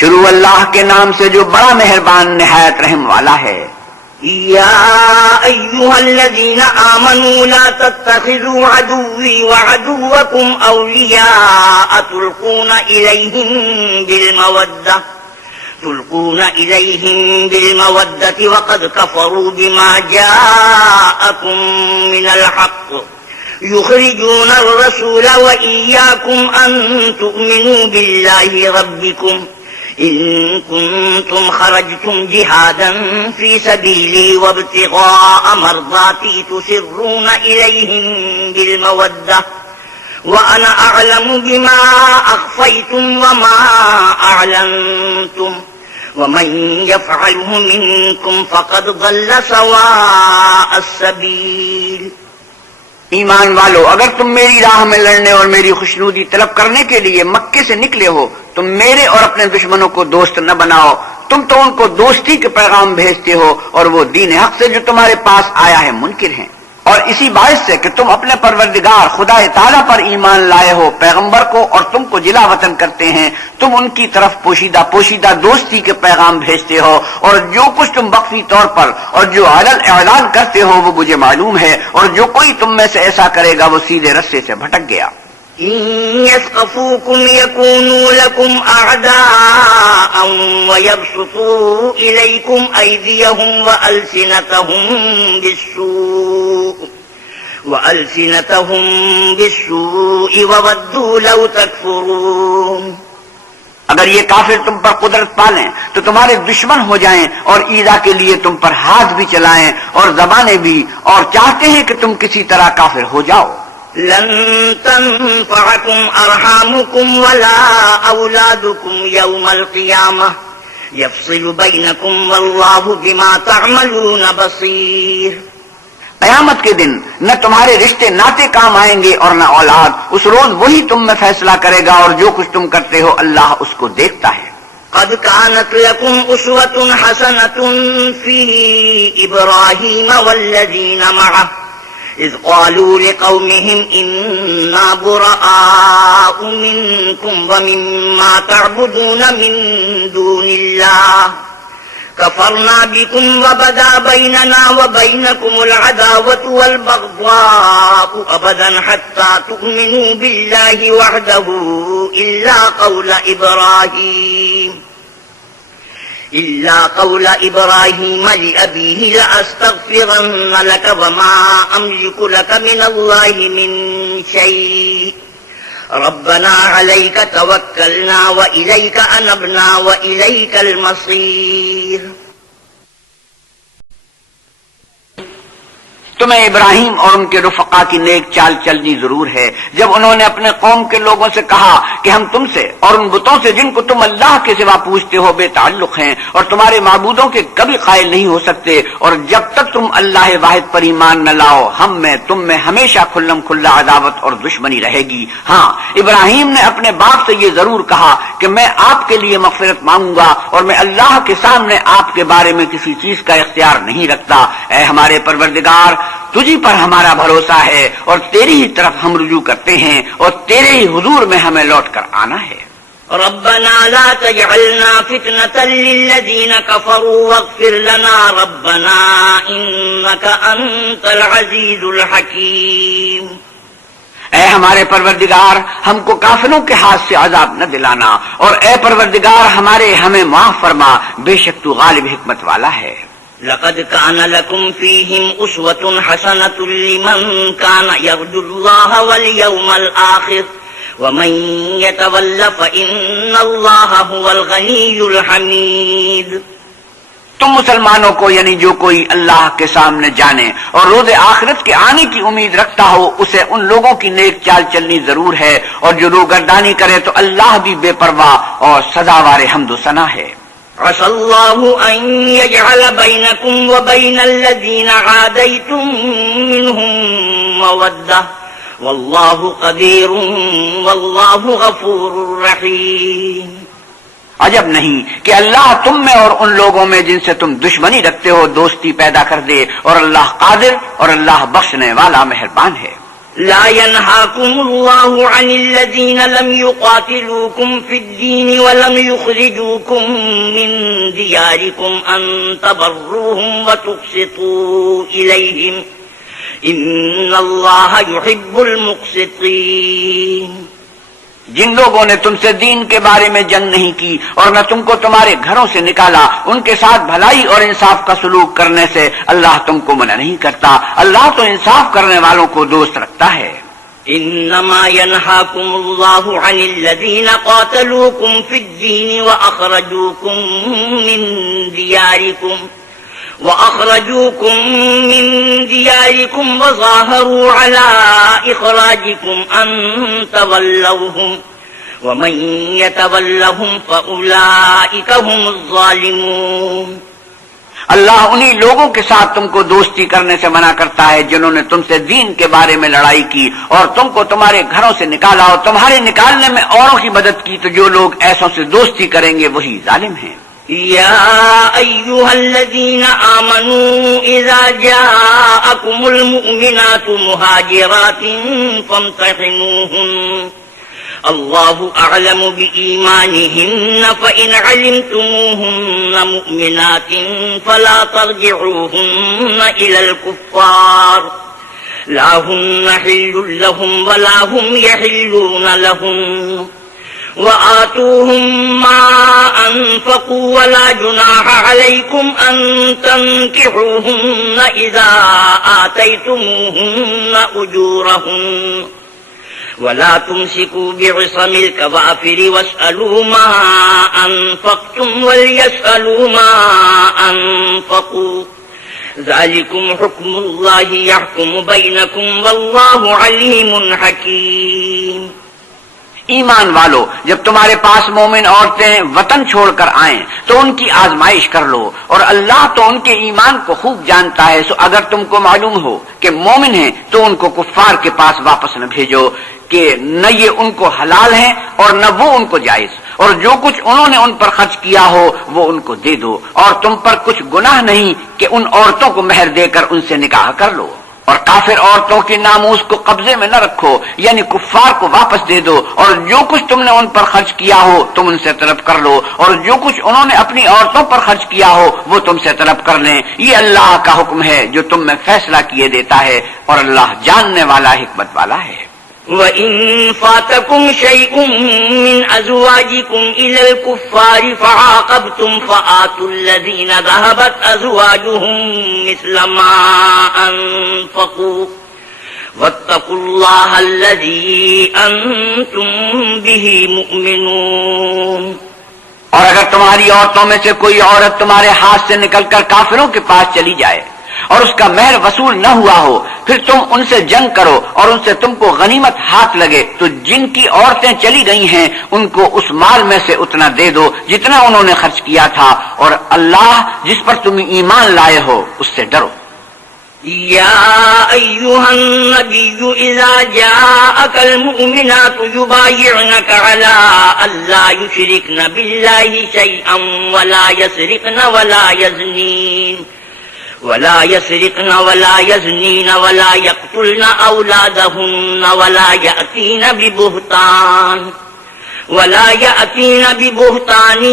شروع اللہ کے نام سے جو بڑا مہربان نہایت رحم والا ہے. یا ایہا الذین آمنوا لا تتخذوا عدوی وعدوکم اولیاء تلقون إليهم بالمودة وقد كفروا بما جاءكم من الحق يخرجون الرسول وإياكم أن تؤمنوا بالله ربكم إن كنتم خرجتم جهادا في سبيلي وابتغاء مرضاتي تسرون إليهم بالمودة وأنا أعلم بما أخفيتم وما أعلنتم ومن يفعله منكم فقد ضل سواء السبيل۔ ایمان والو، اگر تم میری راہ میں لڑنے اور میری خوشنودی طلب کرنے کے لیے مکے سے نکلے ہو، تم میرے اور اپنے دشمنوں کو دوست نہ بناؤ، تم تو ان کو دوستی کے پیغام بھیجتے ہو اور وہ دین حق سے جو تمہارے پاس آیا ہے منکر ہیں، اور اسی باعث سے کہ تم اپنے پروردگار خدا تعالیٰ پر ایمان لائے ہو، پیغمبر کو اور تم کو جلا وطن کرتے ہیں، تم ان کی طرف پوشیدہ پوشیدہ دوستی کے پیغام بھیجتے ہو، اور جو کچھ تم وقفی طور پر اور جو علل اعلان کرتے ہو وہ مجھے معلوم ہے، اور جو کوئی تم میں سے ایسا کرے گا وہ سیدھے رستے سے بھٹک گیا۔ إن يثقفوكم يكونوا لكم أعداء ويبسطوا إليكم أيديهم وألسنتهم بالسوء وودوا لو تكفرون۔ اگر یہ کافر تم پر قدرت پالیں تو تمہارے دشمن ہو جائیں اور ایذا کے لیے تم پر ہاتھ بھی چلائیں اور زبانیں بھی، اور چاہتے ہیں کہ تم کسی طرح کافر ہو جاؤ۔ لن تنفعكم أرحامكم ولا أولادكم يوم القيامة يفصل بينكم والله بما تعملون بصير۔ قیامت کے دن نہ تمہارے رشتے ناتے کام آئیں گے اور نہ اولاد، اس روز وہی تم میں فیصلہ کرے گا اور جو کچھ تم کرتے ہو اللہ اس کو دیکھتا ہے۔ قد كانت لكم أسوة حسنة في إبراهيم والذين معه إذ قالوا لقومهم إنا براء منكم ومما تعبدون من دون الله كفرنا بكم وبدا بيننا وبينكم العداوة والبغضاء أبدا حتى تؤمنوا بالله وحده إلا قول إبراهيم لأبيه لأستغفرن لك وما أملك لك من الله من شيء ربنا عليك توكلنا وإليك أنبنا وإليك المصير۔ تمہیں ابراہیم اور ان کے رفقا کی نیک چال چلنی ضرور ہے جب انہوں نے اپنے قوم کے لوگوں سے کہا کہ ہم تم سے اور ان بتوں سے جن کو تم اللہ کے سوا پوجتے ہو بے تعلق ہیں اور تمہارے معبودوں کے کبھی قائل نہیں ہو سکتے، اور جب تک تم اللہ واحد پر ایمان نہ لاؤ ہم میں تم میں ہمیشہ کھلم کھلا عداوت اور دشمنی رہے گی۔ ہاں، ابراہیم نے اپنے باپ سے یہ ضرور کہا کہ میں آپ کے لیے مغفرت مانگوں گا اور میں اللہ کے سامنے آپ کے بارے میں کسی چیز کا اختیار نہیں رکھتا۔ اے ہمارے پروردگار، تجھی پر ہمارا بھروسہ ہے اور تیری ہی طرف ہم رجوع کرتے ہیں اور تیرے ہی حضور میں ہمیں لوٹ کر آنا ہے۔ ربنا لا تجعلنا فتنة للذين كفروا واغفر لنا ربنا إنك أنت العزيز الحكيم۔ اے ہمارے پروردگار، ہم کو کافروں کے ہاتھ سے عذاب نہ دلانا، اور اے پروردگار ہمیں معاف فرما، بے شک تو غالب حکمت والا ہے۔ لقد كان لكم فيهم أسوة حسنة لمن كان يرجو الله واليوم الآخر ومن يتول فإن الله هو الغني الحميد۔ تم مسلمانوں کو یعنی جو کوئی اللہ کے سامنے جانے اور روز آخرت کے آنے کی امید رکھتا ہو اسے ان لوگوں کی نیک چال چلنی ضرور ہے، اور جو روگردانی کرے تو اللہ بھی بے پرواہ اور سزاوار حمد و ثنا ہے۔ عسى الله أن يجعل بينكم وبين الذين عاديتم منهم مودة والله قدير والله غفور رحيم۔ عجب نہیں کہ اللہ تم میں اور ان لوگوں میں جن سے تم دشمنی رکھتے ہو دوستی پیدا کر دے، اور اللہ قادر اور اللہ بخشنے والا مہربان ہے۔ لا ينهاكم الله عن الذين لم يقاتلوكم في الدين ولم يخرجوكم من دياركم أن تبروهم وتقسطوا إليهم إن الله يحب المقسطين۔ جن لوگوں نے تم سے دین کے بارے میں جنگ نہیں کی اور نہ تم کو تمہارے گھروں سے نکالا، ان کے ساتھ بھلائی اور انصاف کا سلوک کرنے سے اللہ تم کو منع نہیں کرتا، اللہ تو انصاف کرنے والوں کو دوست رکھتا ہے۔ انما ينهاكم الله عن الذين قاتلوكم في الدين وأخرجوكم من دياركم وظاهروا على إخراجكم أن تولوهم ومن يتولهم فأولئك هم الظالمون۔ اللہ انہی لوگوں کے ساتھ تم کو دوستی کرنے سے منع کرتا ہے جنہوں نے تم سے دین کے بارے میں لڑائی کی اور تم کو تمہارے گھروں سے نکالا اور تمہارے نکالنے میں اوروں کی مدد کی، تو جو لوگ ایسوں سے دوستی کریں گے وہی ظالم ہیں۔ يا أيها الذين آمنوا إذا جاءكم المؤمنات مهاجرات فامتحنوهن الله أعلم بإيمانهن فإن علمتموهن مؤمنات فلا ترجعوهن إلى الكفار لا هن حل لهم ولا هم يحلون لهم وآتوهم ما أنفقوا ولا جناح عليكم أن تنكحوهن إذا آتيتموهن أجورهن ولا تمسكوا بعصم الكوافر واسألوا ما أنفقتم وليسألوا ما أنفقوا ذلكم حكم الله يحكم بينكم والله عليم حكيم۔ ایمان والو، جب تمہارے پاس مومن عورتیں وطن چھوڑ کر آئیں تو ان کی آزمائش کر لو، اور اللہ تو ان کے ایمان کو خوب جانتا ہے۔ سو اگر تم کو معلوم ہو کہ مومن ہیں تو ان کو کفار کے پاس واپس نہ بھیجو کہ نہ یہ ان کو حلال ہیں اور نہ وہ ان کو جائز، اور جو کچھ انہوں نے ان پر خرچ کیا ہو وہ ان کو دے دو، اور تم پر کچھ گناہ نہیں کہ ان عورتوں کو مہر دے کر ان سے نکاح کر لو۔ اور کافر عورتوں کے ناموس کو قبضے میں نہ رکھو، یعنی کفار کو واپس دے دو، اور جو کچھ تم نے ان پر خرچ کیا ہو تم ان سے طلب کر لو، اور جو کچھ انہوں نے اپنی عورتوں پر خرچ کیا ہو وہ تم سے طلب کر لیں۔ یہ اللہ کا حکم ہے جو تم میں فیصلہ کیے دیتا ہے، اور اللہ جاننے والا حکمت والا ہے۔ وَإِن فَاتَكُمْ شَيْءٌ مِّنْ أَزْوَاجِكُمْ إِلَى الْكُفَّارِ فَعَاقَبْتُمْ فَآتُوا الَّذِينَ ذَهَبَتْ أَزْوَاجُهُم مِّثْلَ مَا أَنفَقُوا وَاتَّقُوا اللَّهَ الَّذِي أَنتُم بِهِ مُؤْمِنُونَ۔ اور اگر تمہاری عورتوں میں سے کوئی عورت تمہارے ہاتھ سے نکل کر کافروں کے پاس چلی جائے اور اس کا مہر وصول نہ ہوا ہو، پھر تم ان سے جنگ کرو اور ان سے تم کو غنیمت ہاتھ لگے، تو جن کی عورتیں چلی گئی ہیں ان کو اس مال میں سے اتنا دے دو جتنا انہوں نے خرچ کیا تھا، اور اللہ جس پر تم ایمان لائے ہو اس سے ڈرو۔ يا أيها النبي إذا جاءك المؤمنات يبايعنك على ألا يشركن بالله شيئا ولا يسرقن ولا يزنين ولا يقتلن أولادهن ولا يأتين ببهتان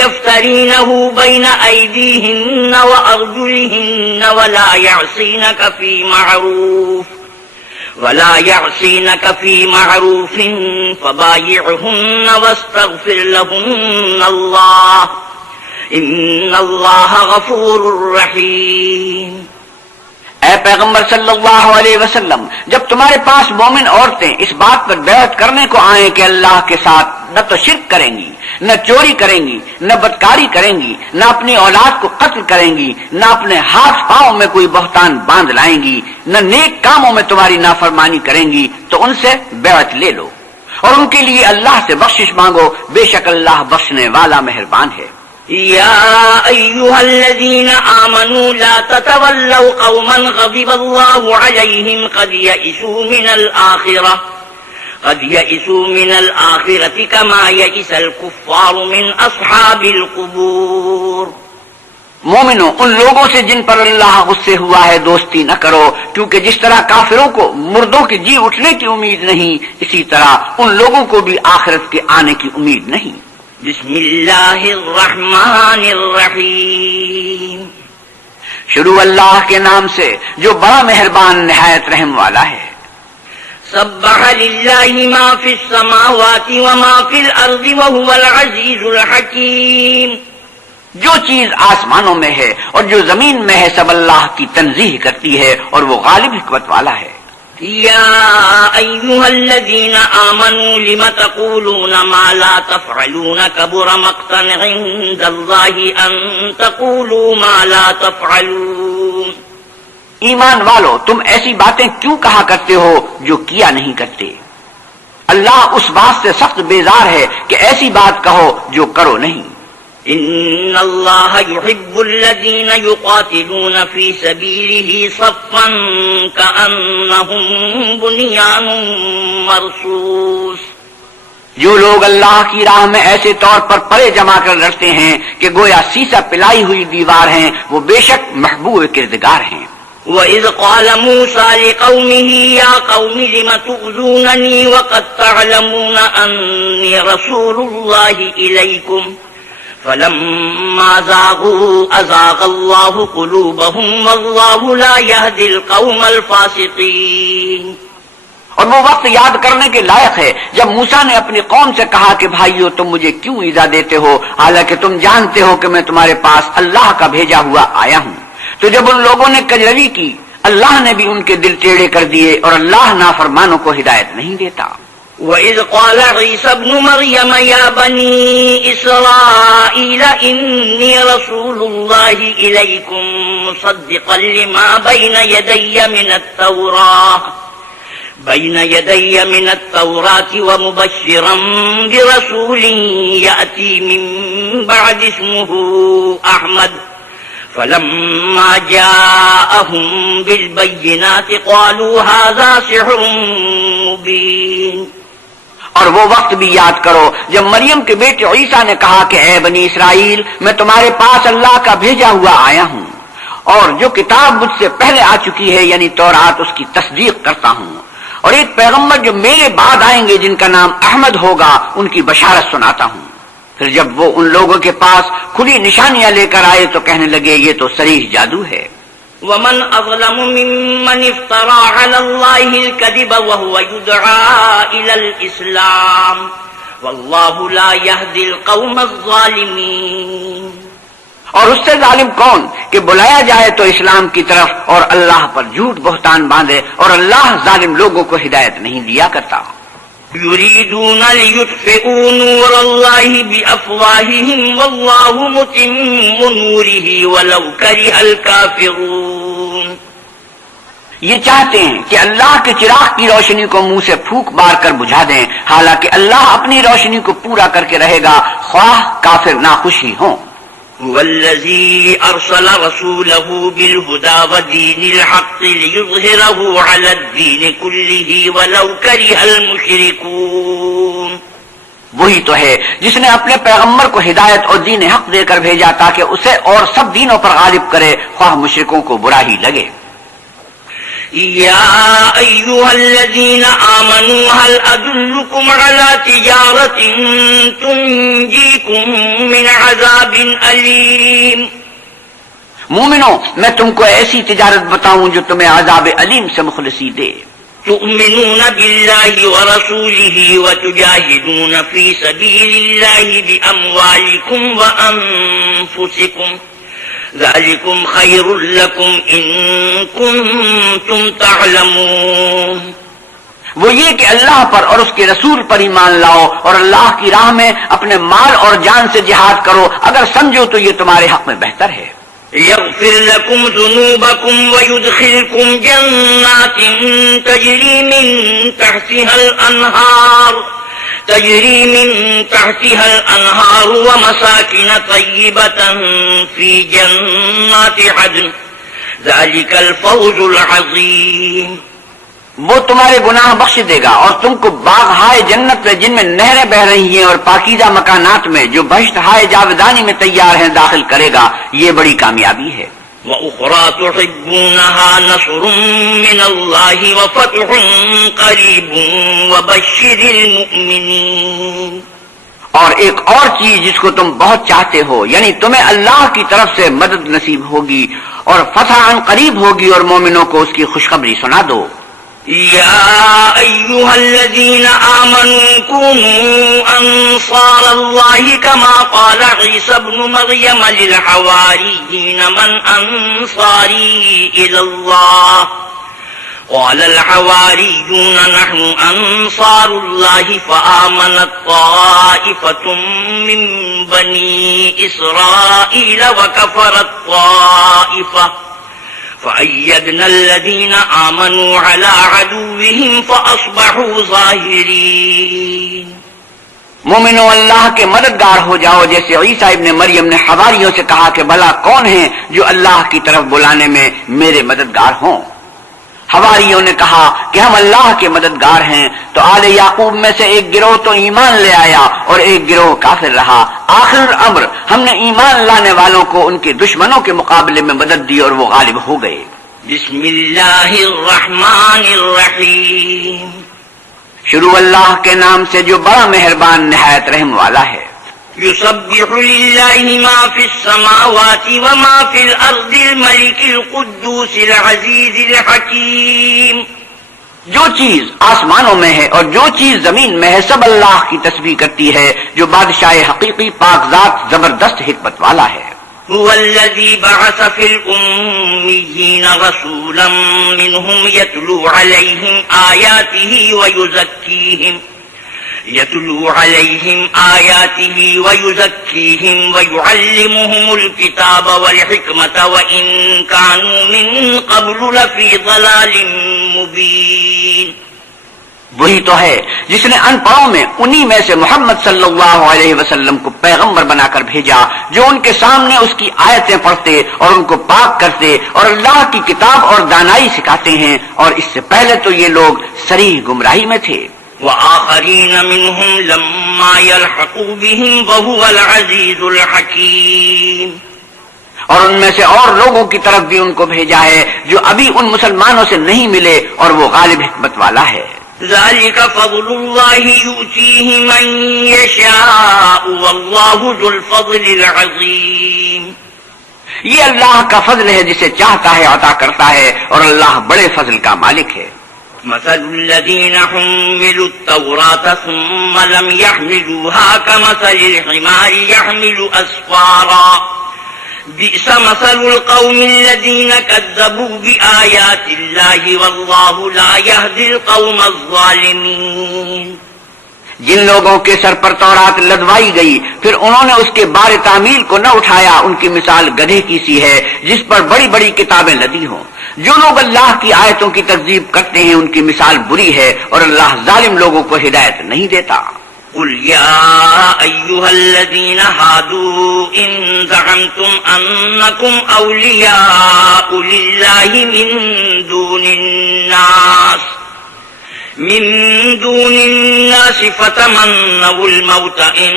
يفترينه بين أيديهن وأرجلهن ولا يعصينك في معروف فبايعهن واستغفر لهن الله ان اللہ غفور رحیم۔ اے پیغمبر صلی اللہ علیہ وسلم، جب تمہارے پاس مومن عورتیں اس بات پر بیعت کرنے کو آئیں کہ اللہ کے ساتھ نہ تو شرک کریں گی، نہ چوری کریں گی، نہ بدکاری کریں گی، نہ اپنی اولاد کو قتل کریں گی، نہ اپنے ہاتھ پاؤں میں کوئی بہتان باندھ لائیں گی، نہ نیک کاموں میں تمہاری نافرمانی کریں گی، تو ان سے بیعت لے لو اور ان کے لیے اللہ سے بخشش مانگو، بے شک اللہ بخشنے والا مہربان ہے۔ يا أيها الذين آمنوا لا تتولوا قوما غضب الله عليهم قد يئسوا من الآخرة كما يئس الكفار من أصحاب القبور۔ مومنوں، ان لوگوں سے جن پر اللہ غصے ہوا ہے دوستی نہ کرو، کیونکہ جس طرح کافروں کو مردوں کے جی اٹھنے کی امید نہیں، اسی طرح ان لوگوں کو بھی آخرت کے آنے کی امید نہیں۔ بسم اللہ الرحمن الرحیم۔ شروع اللہ کے نام سے جو بڑا مہربان نہایت رحم والا ہے۔ سبح للہ ما فی السماوات وما فی الارض وهو العزیز الحکیم۔ جو چیز آسمانوں میں ہے اور جو زمین میں ہے سب اللہ کی تنزیہ کرتی ہے اور وہ غالب حکمت والا ہے۔ يا أيها الذين آمنوا لم تقولون ما لا تفعلون كبر مقتا عند الله أن تقولوا ما لا تفعلون۔ ایمان والو، تم ایسی باتیں کیوں کہا کرتے ہو جو کیا نہیں کرتے؟ اللہ اس بات سے سخت بیزار ہے کہ ایسی بات کہو جو کرو نہیں۔ ان اللہ يحب الذین یقاتلون فی سبیلہ صفا کأنہم بنیان مرصوص، جو لوگ اللہ کی راہ میں ایسے طور پر پڑے جما کر لڑتے ہیں کہ گویا سیسا پلائی ہوئی دیوار ہیں، وہ بے شک محبوب کردگار ہیں۔ وَإِذْ قَالَ مُوسَى لِقَوْمِهِ يَا قَوْمِ لِمَ تُؤْذُونَنِي وَقَدْ تَعْلَمُونَ أَنِّي رَسُولُ اللَّهِ إِلَيْكُمْ فَلَمَّا زَاغُوا أَزَاغَ اللَّهُ قُلُوبَهُمْ وَاللَّهُ لَا يَهْدِي الْقَوْمَ الْفَاسِقِينَ۔ اور وہ وقت یاد کرنے کے لائق ہے جب موسیٰ نے اپنی قوم سے کہا کہ بھائیو تم مجھے کیوں ایذا دیتے ہو، حالانکہ تم جانتے ہو کہ میں تمہارے پاس اللہ کا بھیجا ہوا آیا ہوں۔ تو جب ان لوگوں نے کجروی کی، اللہ نے بھی ان کے دل ٹیڑھے کر دیے، اور اللہ نافرمانوں کو ہدایت نہیں دیتا۔ وَإِذْ قَالَ عِيسَى ابْنُ مَرْيَمَ يَا بَنِي إِسْرَائِيلَ إِنِّي رَسُولُ اللَّهِ إِلَيْكُمْ مُصَدِّقًا لِمَا بين يدي من التوراة ومبشرا برسول يأتي من بعد اسمه أحمد فلما جاءهم بالبينات قالوا هذا سحر مبين۔ اور وہ وقت بھی یاد کرو جب مریم کے بیٹے عیسیٰ نے کہا کہ اے بنی اسرائیل، میں تمہارے پاس اللہ کا بھیجا ہوا آیا ہوں، اور جو کتاب مجھ سے پہلے آ چکی ہے یعنی تورات، اس کی تصدیق کرتا ہوں، اور ایک پیغمبر جو میرے بعد آئیں گے جن کا نام احمد ہوگا، ان کی بشارت سناتا ہوں۔ پھر جب وہ ان لوگوں کے پاس کھلی نشانیاں لے کر آئے تو کہنے لگے یہ تو صریح جادو ہے۔ ومن اظلم ممن افترى على الله الكذب وهو يدعى الى الاسلام والله لا يهدي القوم الظالمين۔ اور اس سے ظالم کون کہ بلایا جائے تو اسلام کی طرف اور اللہ پر جھوٹ بہتان باندھے، اور اللہ ظالم لوگوں کو ہدایت نہیں دیا کرتا۔ يريدون ليطفئوا نور الله بأفواههم والله متم نوره ولو كره الكافرون۔ یہ چاہتے ہیں کہ اللہ کے چراغ کی روشنی کو منہ سے پھونک مار کر بجھا دیں، حالانکہ اللہ اپنی روشنی کو پورا کر کے رہے گا خواہ کافر ناخوشی ہوں۔ والذي أرسل رسوله بالهدى ودين الحق ليظهره على الدين كله ولو كره المشركون۔ وہی تو ہے جس نے اپنے پیغمبر کو ہدایت اور دین حق دے کر بھیجا تاکہ اسے اور سب دینوں پر غالب کرے، خواہ مشرکوں کو برا ہی لگے۔ يا أيها الذين آمنوا هل أدلكم على تجارة تنجيكم من عذاب أليم۔ مومنوں، میں تم کو ایسی تجارت بتاؤں جو تمہیں عذاب علیم سے مخلصی دے۔ تؤمنون بالله ورسوله وتجاهدون في سبيل الله بأموالكم وأنفسكم ذلكم خير لكم إن كنتم تعلمون۔ وہ یہ کہ اللہ پر اور اس کے رسول پر ایمان لاؤ اور اللہ کی راہ میں اپنے مال اور جان سے جہاد کرو، اگر سمجھو تو یہ تمہارے حق میں بہتر ہے۔ يغفر لكم ذنوبكم ويدخلكم جنات تجري من تحتها الأنهار ومساكن طيبة في جنات عدن ذلك الفوز العظيم۔ وہ تمہارے گناہ بخش دے گا اور تم کو باغ ہائے جنت میں جن میں نہریں بہ رہی ہیں اور پاکیزہ مکانات میں جو بہشت ہائے جاودانی میں تیار ہیں داخل کرے گا، یہ بڑی کامیابی ہے۔ وَأُخْرَى تُحِبُّونَهَا نَصْرٌ مِّنَ اللَّهِ وَفَتْحٌ قَرِيبٌ وَبَشِّرِ الْمُؤْمِنِينَ۔ اور ایک اور چیز جس کو تم بہت چاہتے ہو، یعنی تمہیں اللہ کی طرف سے مدد نصیب ہوگی اور فتح عن قریب ہوگی، اور مومنوں کو اس کی خوشخبری سنا دو۔ يا أيها الذين آمنوا كونوا أنصار الله كما قال عيسى ابن مريم للحواريين من أنصاري إلى الله قال الحواريون نحن أنصار الله فآمنت طائفة من بني إسرائيل وكفرت طائفة فأيدنا الذين آمنوا على عدوهم فأصبحوا ظاهرين۔ مومنو، اللہ کے مددگار ہو جاؤ، جیسے عیسیٰ ابن مریم نے حواریوں سے کہا کہ بھلا کون ہیں جو اللہ کی طرف بلانے میں میرے مددگار ہوں۔ حواریوں نے کہا کہ ہم اللہ کے مددگار ہیں، تو آل یعقوب میں سے ایک گروہ تو ایمان لے آیا اور ایک گروہ کافر رہا۔ آخر الامر ہم نے ایمان لانے والوں کو ان کے دشمنوں کے مقابلے میں مدد دی اور وہ غالب ہو گئے۔ بسم اللہ الرحمن الرحیم۔ شروع اللہ کے نام سے جو بڑا مہربان نہایت رحم والا ہے۔ يسبح لله ما في السماوات وما في الأرض الملك القدوس العزيز الحكيم۔ جو چیز آسمانوں میں ہے اور جو چیز زمین میں ہے سب اللہ کی تسبیح کرتی ہے، جو بادشاہ حقیقی پاک ذات زبردست حکمت والا ہے۔ هو الذي بعث في الأميين رسولا منهم يتلو عليهم آياته ويزكيهم ويعلمهم الكتاب والحكمة وإن كانوا من قبل لفي ضلال مبين۔ وہی تو ہے جس نے ان پڑھوں میں انہی میں سے محمد صلی اللہ علیہ وسلم کو پیغمبر بنا کر بھیجا، جو ان کے سامنے اس کی آیتیں پڑھتے اور ان کو پاک کرتے اور اللہ کی کتاب اور دانائی سکھاتے ہیں، اور اس سے پہلے تو یہ لوگ صریح گمراہی میں تھے۔ وآخرین منهم لما يلحقوا بهم وهو العزیز الحکیم۔ اور ان میں سے اور لوگوں کی طرف بھی ان کو بھیجا ہے جو ابھی ان مسلمانوں سے نہیں ملے، اور وہ غالب حکمت والا ہے۔ ذلك فضل الله يؤتيه من يشاء والله ذو الفضل العظیم۔ یہ اللہ کا فضل ہے، جسے چاہتا ہے عطا کرتا ہے، اور اللہ بڑے فضل کا مالک ہے۔ مثل الذين حملوا التوراة ثم لم يحملوها كمثل الحمار يحمل أسفارا بئس مثل القوم الذين كذبوا بآيات الله والله لا يهدي القوم الظالمين۔ جن لوگوں کے سر پر تورات لدوائی گئی پھر انہوں نے اس کے بار تعمیل کو نہ اٹھایا، ان کی مثال گدھے کی سی ہے جس پر بڑی بڑی کتابیں لدی ہوں۔ جو لوگ اللہ کی آیتوں کی تکذیب کرتے ہیں ان کی مثال بری ہے، اور اللہ ظالم لوگوں کو ہدایت نہیں دیتا۔ قل يا أيها الذين هادوا إن زعمتم أنكم أولياء لله من دون الناس فتمنوا الموت إن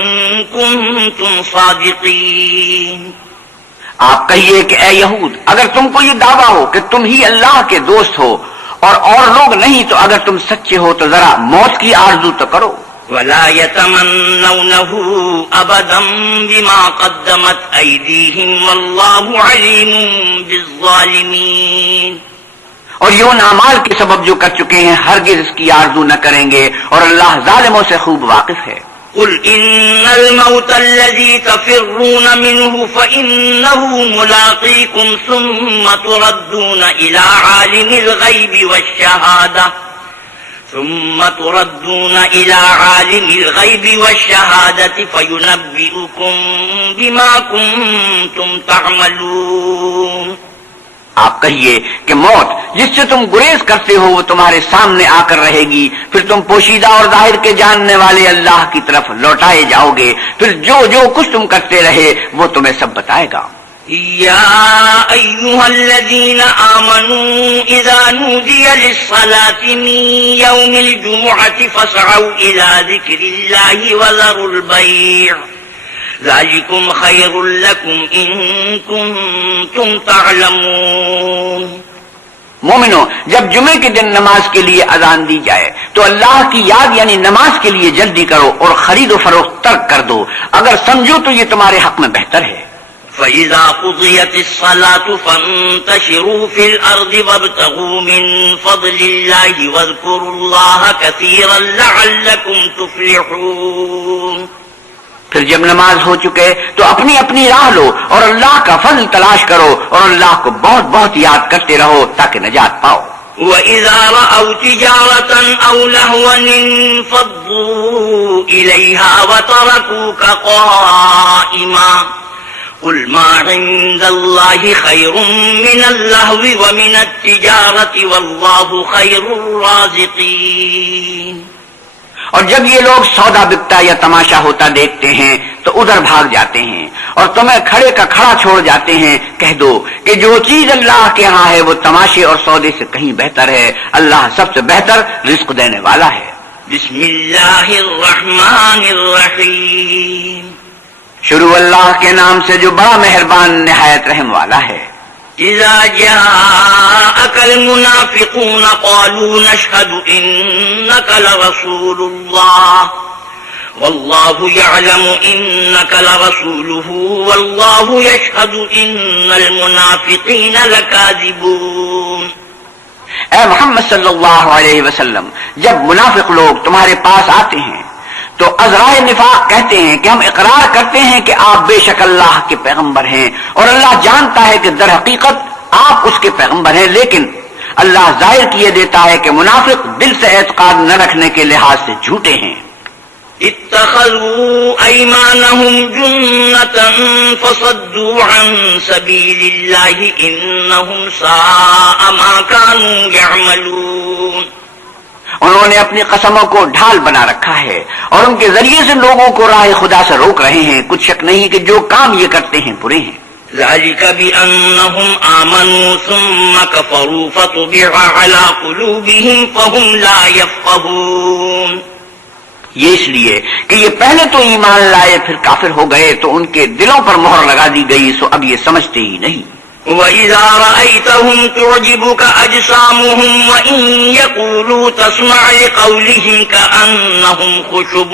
كنتم صادقين۔ آپ کہیے کہ اے یہود، اگر تم کو یہ دعویٰ ہو کہ تم ہی اللہ کے دوست ہو اور لوگ نہیں، تو اگر تم سچے ہو تو ذرا موت کی آرزو تو کرو۔ ولا يتمنونه أبدا بما قدمت أيديهم والله عليم بالظالمين۔ اور یہ ان اعمال کے سبب جو کر چکے ہیں ہرگز اس کی آرزو نہ کریں گے، اور اللہ ظالموں سے خوب واقف ہے۔ قل إن الموت الذي تفرون منه فإنه ملاقيكم ثم تردون إلى عالم الغيب والشهادة فينبئكم بما كنتم تعملون۔ آپ کہیے کہ موت جس سے تم گریز کرتے ہو وہ تمہارے سامنے آ کر رہے گی، پھر تم پوشیدہ اور ظاہر کے جاننے والے اللہ کی طرف لوٹائے جاؤ گے، پھر جو کچھ تم کرتے رہے وہ تمہیں سب بتائے گا۔ يا أيها الذين آمنوا إذا نودي للصلاة من يوم الجمعة فاسعوا إلى ذكر الله وذروا البيع ذلكم خير لكم إن كنتم تعلمون۔ مومنو، جب جمعے کے دن نماز کے لیے اذان دی جائے تو اللہ کی یاد یعنی نماز کے لیے جلدی کرو اور خرید و فروخت ترک کر دو، اگر سمجھو تو یہ تمہارے حق میں بہتر ہے۔ فَإِذَا قُضِيَتِ الصَّلَاةُ فَانتَشِرُوا فِي الْأَرْضِ وَابْتَغُوا مِن فَضْلِ اللَّهِ وَاذْكُرُوا اللَّهَ كَثِيرًا لَّعَلَّكُمْ تُفْلِحُونَ۔ پھر جب نماز ہو چکے تو اپنی اپنی راہ لو اور اللہ کا فضل تلاش کرو، اور اللہ کو بہت بہت یاد کرتے رہو تاکہ نجات پاؤ۔ وَإِذَا رَأَوْا تِجَارَةً أَوْ لَهْوًا انفَضُّوا إِلَيْهَا وَتَرَكُوكَ قَائِمًا قل ما عند الله خير من اللهو ومن التجارة والله خير الرازقين۔ اور جب یہ لوگ سودا بکتا یا تماشا ہوتا دیکھتے ہیں تو ادھر بھاگ جاتے ہیں اور تمہیں کھڑے کا کھڑا چھوڑ جاتے ہیں۔ کہہ دو کہ جو چیز اللہ کے ہاں ہے وہ تماشے اور سودے سے کہیں بہتر ہے، اللہ سب سے بہتر رزق دینے والا ہے۔ بسم اللہ الرحمن الرحیم۔ شروع اللہ کے نام سے جو بڑا مہربان نہایت رحم والا ہے۔ اذا جاءك المنافقون قالوا نشهد انك لرسول الله والله يعلم انك لرسوله والله يشهد ان المنافقين لكاذبون۔ اے محمد صلی اللہ علیہ وسلم، جب منافق لوگ تمہارے پاس آتے ہیں تو عذرائے نفاق کہتے ہیں کہ ہم اقرار کرتے ہیں کہ آپ بے شک اللہ کے پیغمبر ہیں، اور اللہ جانتا ہے کہ در حقیقت آپ اس کے پیغمبر ہیں، لیکن اللہ ظاہر کیے دیتا ہے کہ منافق دل سے اعتقاد نہ رکھنے کے لحاظ سے جھوٹے ہیں۔ اتخذوا ایمانهم جنة فصدوا عن سبیل اللہ انہم ساء ما كانوا يعملون۔ انہوں نے اپنی قسموں کو ڈھال بنا رکھا ہے اور ان کے ذریعے سے لوگوں کو راہ خدا سے روک رہے ہیں، کچھ شک نہیں کہ جو کام یہ کرتے ہیں برے ہیں۔ ذلك بأنهم آمنوا ثم كفروا فطبع على قلوبهم فهم لا يفقهون۔ یہ اس لیے کہ یہ پہلے تو ایمان لائے پھر کافر ہو گئے تو ان کے دلوں پر مہر لگا دی گئی، سو اب یہ سمجھتے ہی نہیں۔ وَإِذَا رَأَيْتَهُمْ تُعْجِبُكَ أَجْسَامُهُمْ وَإِنْ يَقُولُوا تَسْمَعْ لِقَوْلِهِمْ كَأَنَّهُمْ خُشُبٌ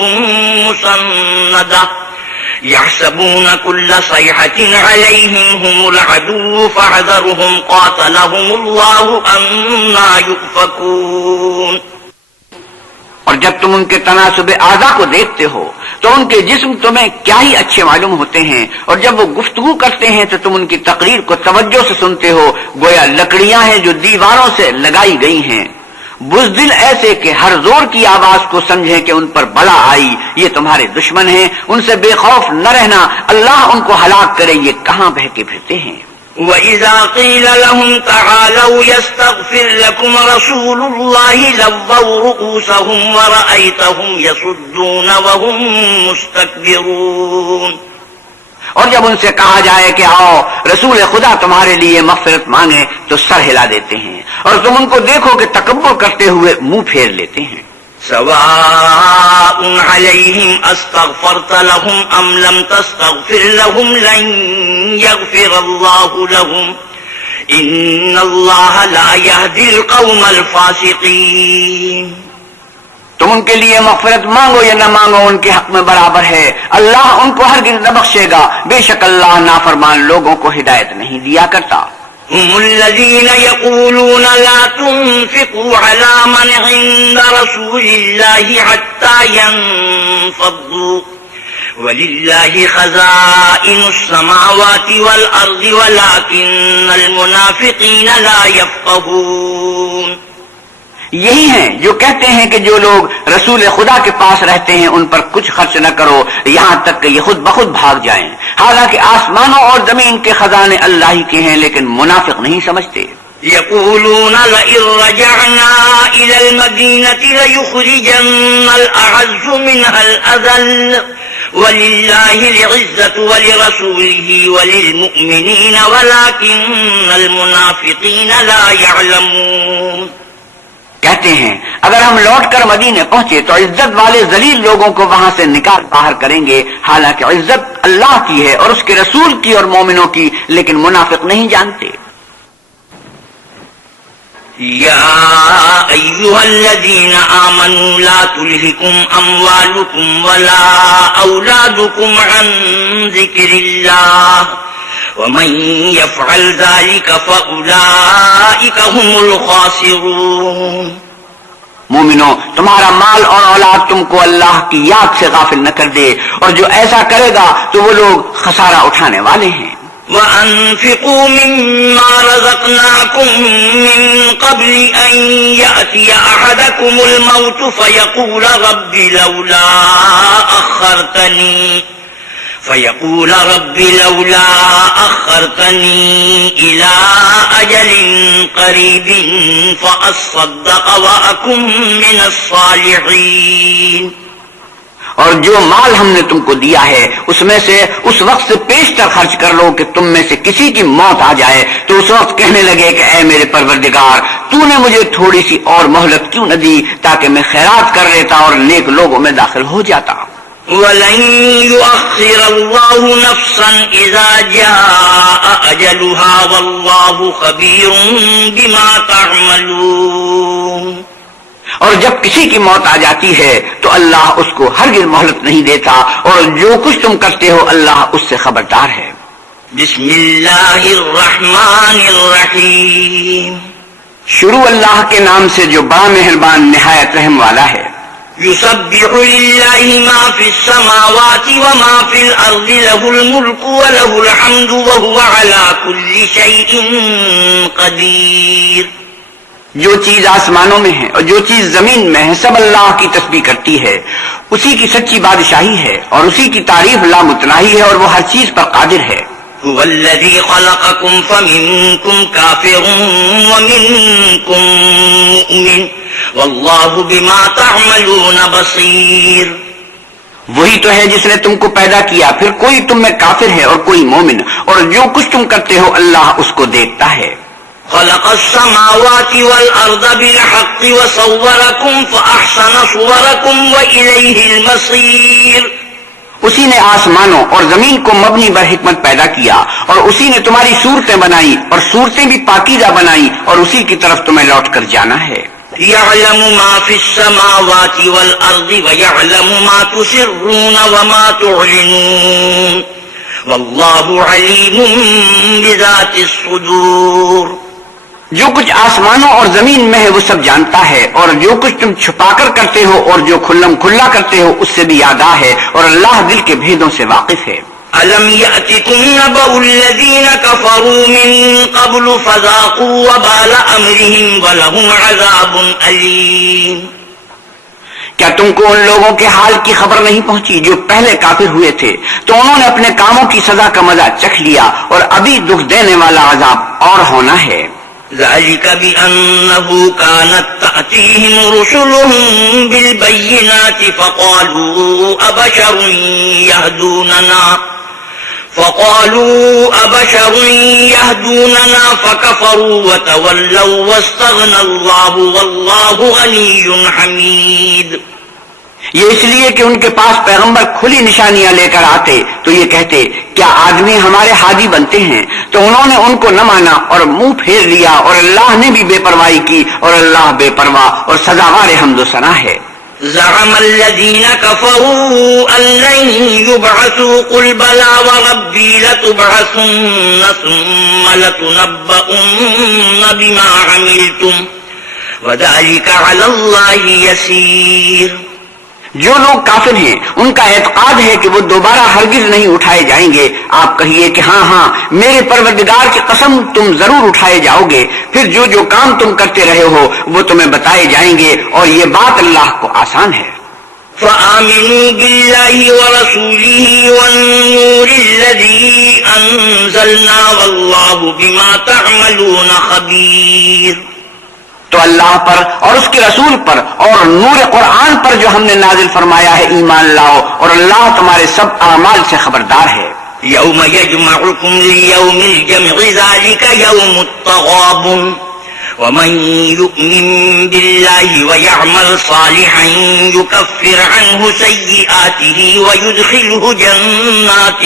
مُّسَنَّدَةٌ يَحْسَبُونَ كُلَّ صَيْحَةٍ عَلَيْهِمْ هُمُ الْعَدُوُّ فَاحْذَرْهُمْ قَاتَلَهُمُ اللَّهُ أَنَّىٰ يُؤْفَكُونَ۔ اور جب تم ان کے تناسب اعضاء کو دیکھتے ہو تو ان کے جسم تمہیں کیا ہی اچھے معلوم ہوتے ہیں، اور جب وہ گفتگو کرتے ہیں تو تم ان کی تقریر کو توجہ سے سنتے ہو، گویا لکڑیاں ہیں جو دیواروں سے لگائی گئی ہیں۔ بزدل ایسے کہ ہر زور کی آواز کو سمجھیں کہ ان پر بلا آئی، یہ تمہارے دشمن ہیں، ان سے بے خوف نہ رہنا، اللہ ان کو ہلاک کرے، یہ کہاں بہکے پھرتے ہیں۔ وَإِذَا قِيلَ لَهُمْ تَعَالَوْا يَسْتَغْفِرْ لَكُمْ رَسُولُ اللَّهِ لَوَّوْا رُءُوسَهُمْ وَرَأَيْتَهُمْ يَصُدُّونَ وَهُمْ مُسْتَكْبِرُونَ۔ اور جب ان سے کہا جائے کہ آؤ رسول خدا تمہارے لیے مغفرت مانگے تو سر ہلا دیتے ہیں، اور تم ان کو دیکھو کہ تکبر کرتے ہوئے منہ پھیر لیتے ہیں۔ سواء علیہم استغفرت لهم ام لم تستغفر لهم لن يغفر اللہ لهم ان اللہ لا يهدي القوم الفاسقین۔ تم ان کے لیے مغفرت مانگو یا نہ مانگو ان کے حق میں برابر ہے، اللہ ان کو ہرگز نہ بخشے گا، بے شک اللہ نافرمان لوگوں کو ہدایت نہیں دیا کرتا۔ هم الذين يقولون لا تنفقوا على من عند رسول الله حتى ينفضوا ولله خزائن السماوات والأرض ولكن المنافقين لا يفقهون۔ یہی ہیں جو کہتے ہیں کہ جو لوگ رسول خدا کے پاس رہتے ہیں ان پر کچھ خرچ نہ کرو یہاں تک کہ یہ خود بخود بھاگ جائیں، حالانکہ آسمانوں اور زمین کے خزانے اللہ ہی کے ہیں، لیکن منافق نہیں سمجھتے۔ يقولون لئن رجعنا إلى المدينة ليخرجن الأعز منها الأذل ولله العزة ولرسوله وللمؤمنين ولكن المنافقين لا يعلمون۔ کہتے ہیں اگر ہم لوٹ کر مدینے پہنچے تو عزت والے ذلیل لوگوں کو وہاں سے نکال باہر کریں گے، حالانکہ عزت اللہ کی ہے اور اس کے رسول کی اور مومنوں کی، لیکن منافق نہیں جانتے۔ یا ایھا الذین آمنوا لا تلہکم اموالکم ولا اولادکم عن ذکر اللہ ومن يفعل ذلك فأولئك هم الخاسرون۔ مومنو، تمہارا مال اور اولاد تم کو اللہ کی یاد سے غافل نہ کر دے، اور جو ایسا کرے گا تو وہ لوگ خسارہ اٹھانے والے ہیں۔ وَأَنفِقُوا مِمَّا رَزَقْنَاكُم مِّن قَبْلِ أَن يَأْتِيَ أَحَدَكُمُ الْمَوْتُ فَيَقُولَ رَبِّ لَوْلَا أَخَّرْتَنِي فيقول رب لولا أخرتني إلى أجل قريب فأصدق وأكن من الصالحين. اور جو مال ہم نے تم کو دیا ہے اس میں سے اس وقت سے پیشتر خرچ کر لو کہ تم میں سے کسی کی موت آ جائے تو اس وقت کہنے لگے کہ اے میرے پروردگار تو نے مجھے تھوڑی سی اور مہلت کیوں نہ دی تاکہ میں خیرات کر لیتا اور نیک لوگوں میں داخل ہو جاتا. وَلَن يُؤَخِّرَ اللَّهُ نَفْسًا إِذَا جَاءَ أَجَلُهَا وَاللَّهُ خَبِيرٌ بِمَا تَعْمَلُونَ. اور جب کسی کی موت آ جاتی ہے تو اللہ اس کو ہرگز مہلت نہیں دیتا اور جو کچھ تم کرتے ہو اللہ اس سے خبردار ہے. بسم اللہ الرحمن الرحیم. شروع اللہ کے نام سے جو بڑا مہربان نہایت رحم والا ہے. يسبح لله ما في السماوات وما في الأرض له الملك وله الحمد وهو على كل شيء قدير. جو چیز آسمانوں میں ہے اور جو چیز زمین میں ہے سب اللہ کی تسبیح کرتی ہے. اسی کی سچی بادشاہی ہے اور اسی کی تعریف لامتناہی ہے اور وہ ہر چیز پر قادر ہے. هو الذي خلقكم فمنكم كافر ومنكم مؤمن والله بما تعملون بصير. وہی تو ہے جس نے تم کو پیدا کیا پھر کوئی تم میں کافر ہے اور کوئی مومن اور جو کچھ تم کرتے ہو اللہ اس کو دیکھتا ہے. خلق السماوات والأرض بالحق وصوركم فأحسن صوركم وإليه المصير. اسی نے آسمانوں اور زمین کو مبنی بر حکمت پیدا کیا اور اسی نے تمہاری صورتیں بنائی اور صورتیں بھی پاکیزہ بنائی اور اسی کی طرف تمہیں لوٹ کر جانا ہے. يعلم ما في السماوات والأرض ويعلم ما تسرون وما تعلنون والله عليم بذات الصدور. جو کچھ آسمانوں اور زمین میں ہے وہ سب جانتا ہے اور جو کچھ تم چھپا کر کرتے ہو اور جو کھلم کھلا کرتے ہو اس سے بھی آگاہ ہے اور اللہ دل کے بھیدوں سے واقف ہے. أَلَمْ يَأْتِكُمْ نَبَأُ الَّذِينَ كَفَرُوا مِن قَبْلُ فَذَاقُوا وَبَالَ أَمْرِهِمْ وَلَهُمْ عَذَابٌ أَلِيمٌ. کیا تم کو ان لوگوں کے حال کی خبر نہیں پہنچی جو پہلے کافر ہوئے تھے تو انہوں نے اپنے کاموں کی سزا کا مزہ چکھ لیا اور ابھی دکھ دینے والا عذاب اور ہونا ہے. ذلك بأنه كانت تأتيهم رسلهم بالبينات فقالوا أبشر يهدوننا فكفروا وتولوا واستغنى الله والله غني حميد. یہ اس لیے کہ ان کے پاس پیغمبر کھلی نشانیاں لے کر آتے تو یہ کہتے کیا آدمی ہمارے ہادی بنتے ہیں تو انہوں نے ان کو نہ مانا اور منہ پھیر لیا اور اللہ نے بھی بے پرواہی کی اور اللہ بے پرواہ اور سزاوار حمد و ثنا ہے. زعم الذين كفروا أن لن يبعثوا قل بلى وربي لتبعثن ثم لتنبؤن بما عملتم وذلك على الله يسير. جو لوگ کافر ہیں ان کا اعتقاد ہے کہ وہ دوبارہ ہرگز نہیں اٹھائے جائیں گے. آپ کہیے کہ ہاں ہاں میرے پروردگار کی قسم تم ضرور اٹھائے جاؤ گے پھر جو جو کام تم کرتے رہے ہو وہ تمہیں بتائے جائیں گے اور یہ بات اللہ کو آسان ہے. فآمنوا بالله ورسوله والنور الذي أنزلنا والله بما تعملون خبير. تو اللہ پر اور اس کے رسول پر اور نور قرآن پر جو ہم نے نازل فرمایا ہے ایمان لاؤ اور اللہ تمہارے سب اعمال سے خبردار ہے. یوم یجمعکم لیوم الجمع ذلک یوم التغابن ومن یؤمن باللہ ویعمل صالحا یکفر عنہ سیئاته ویدخلہ جنات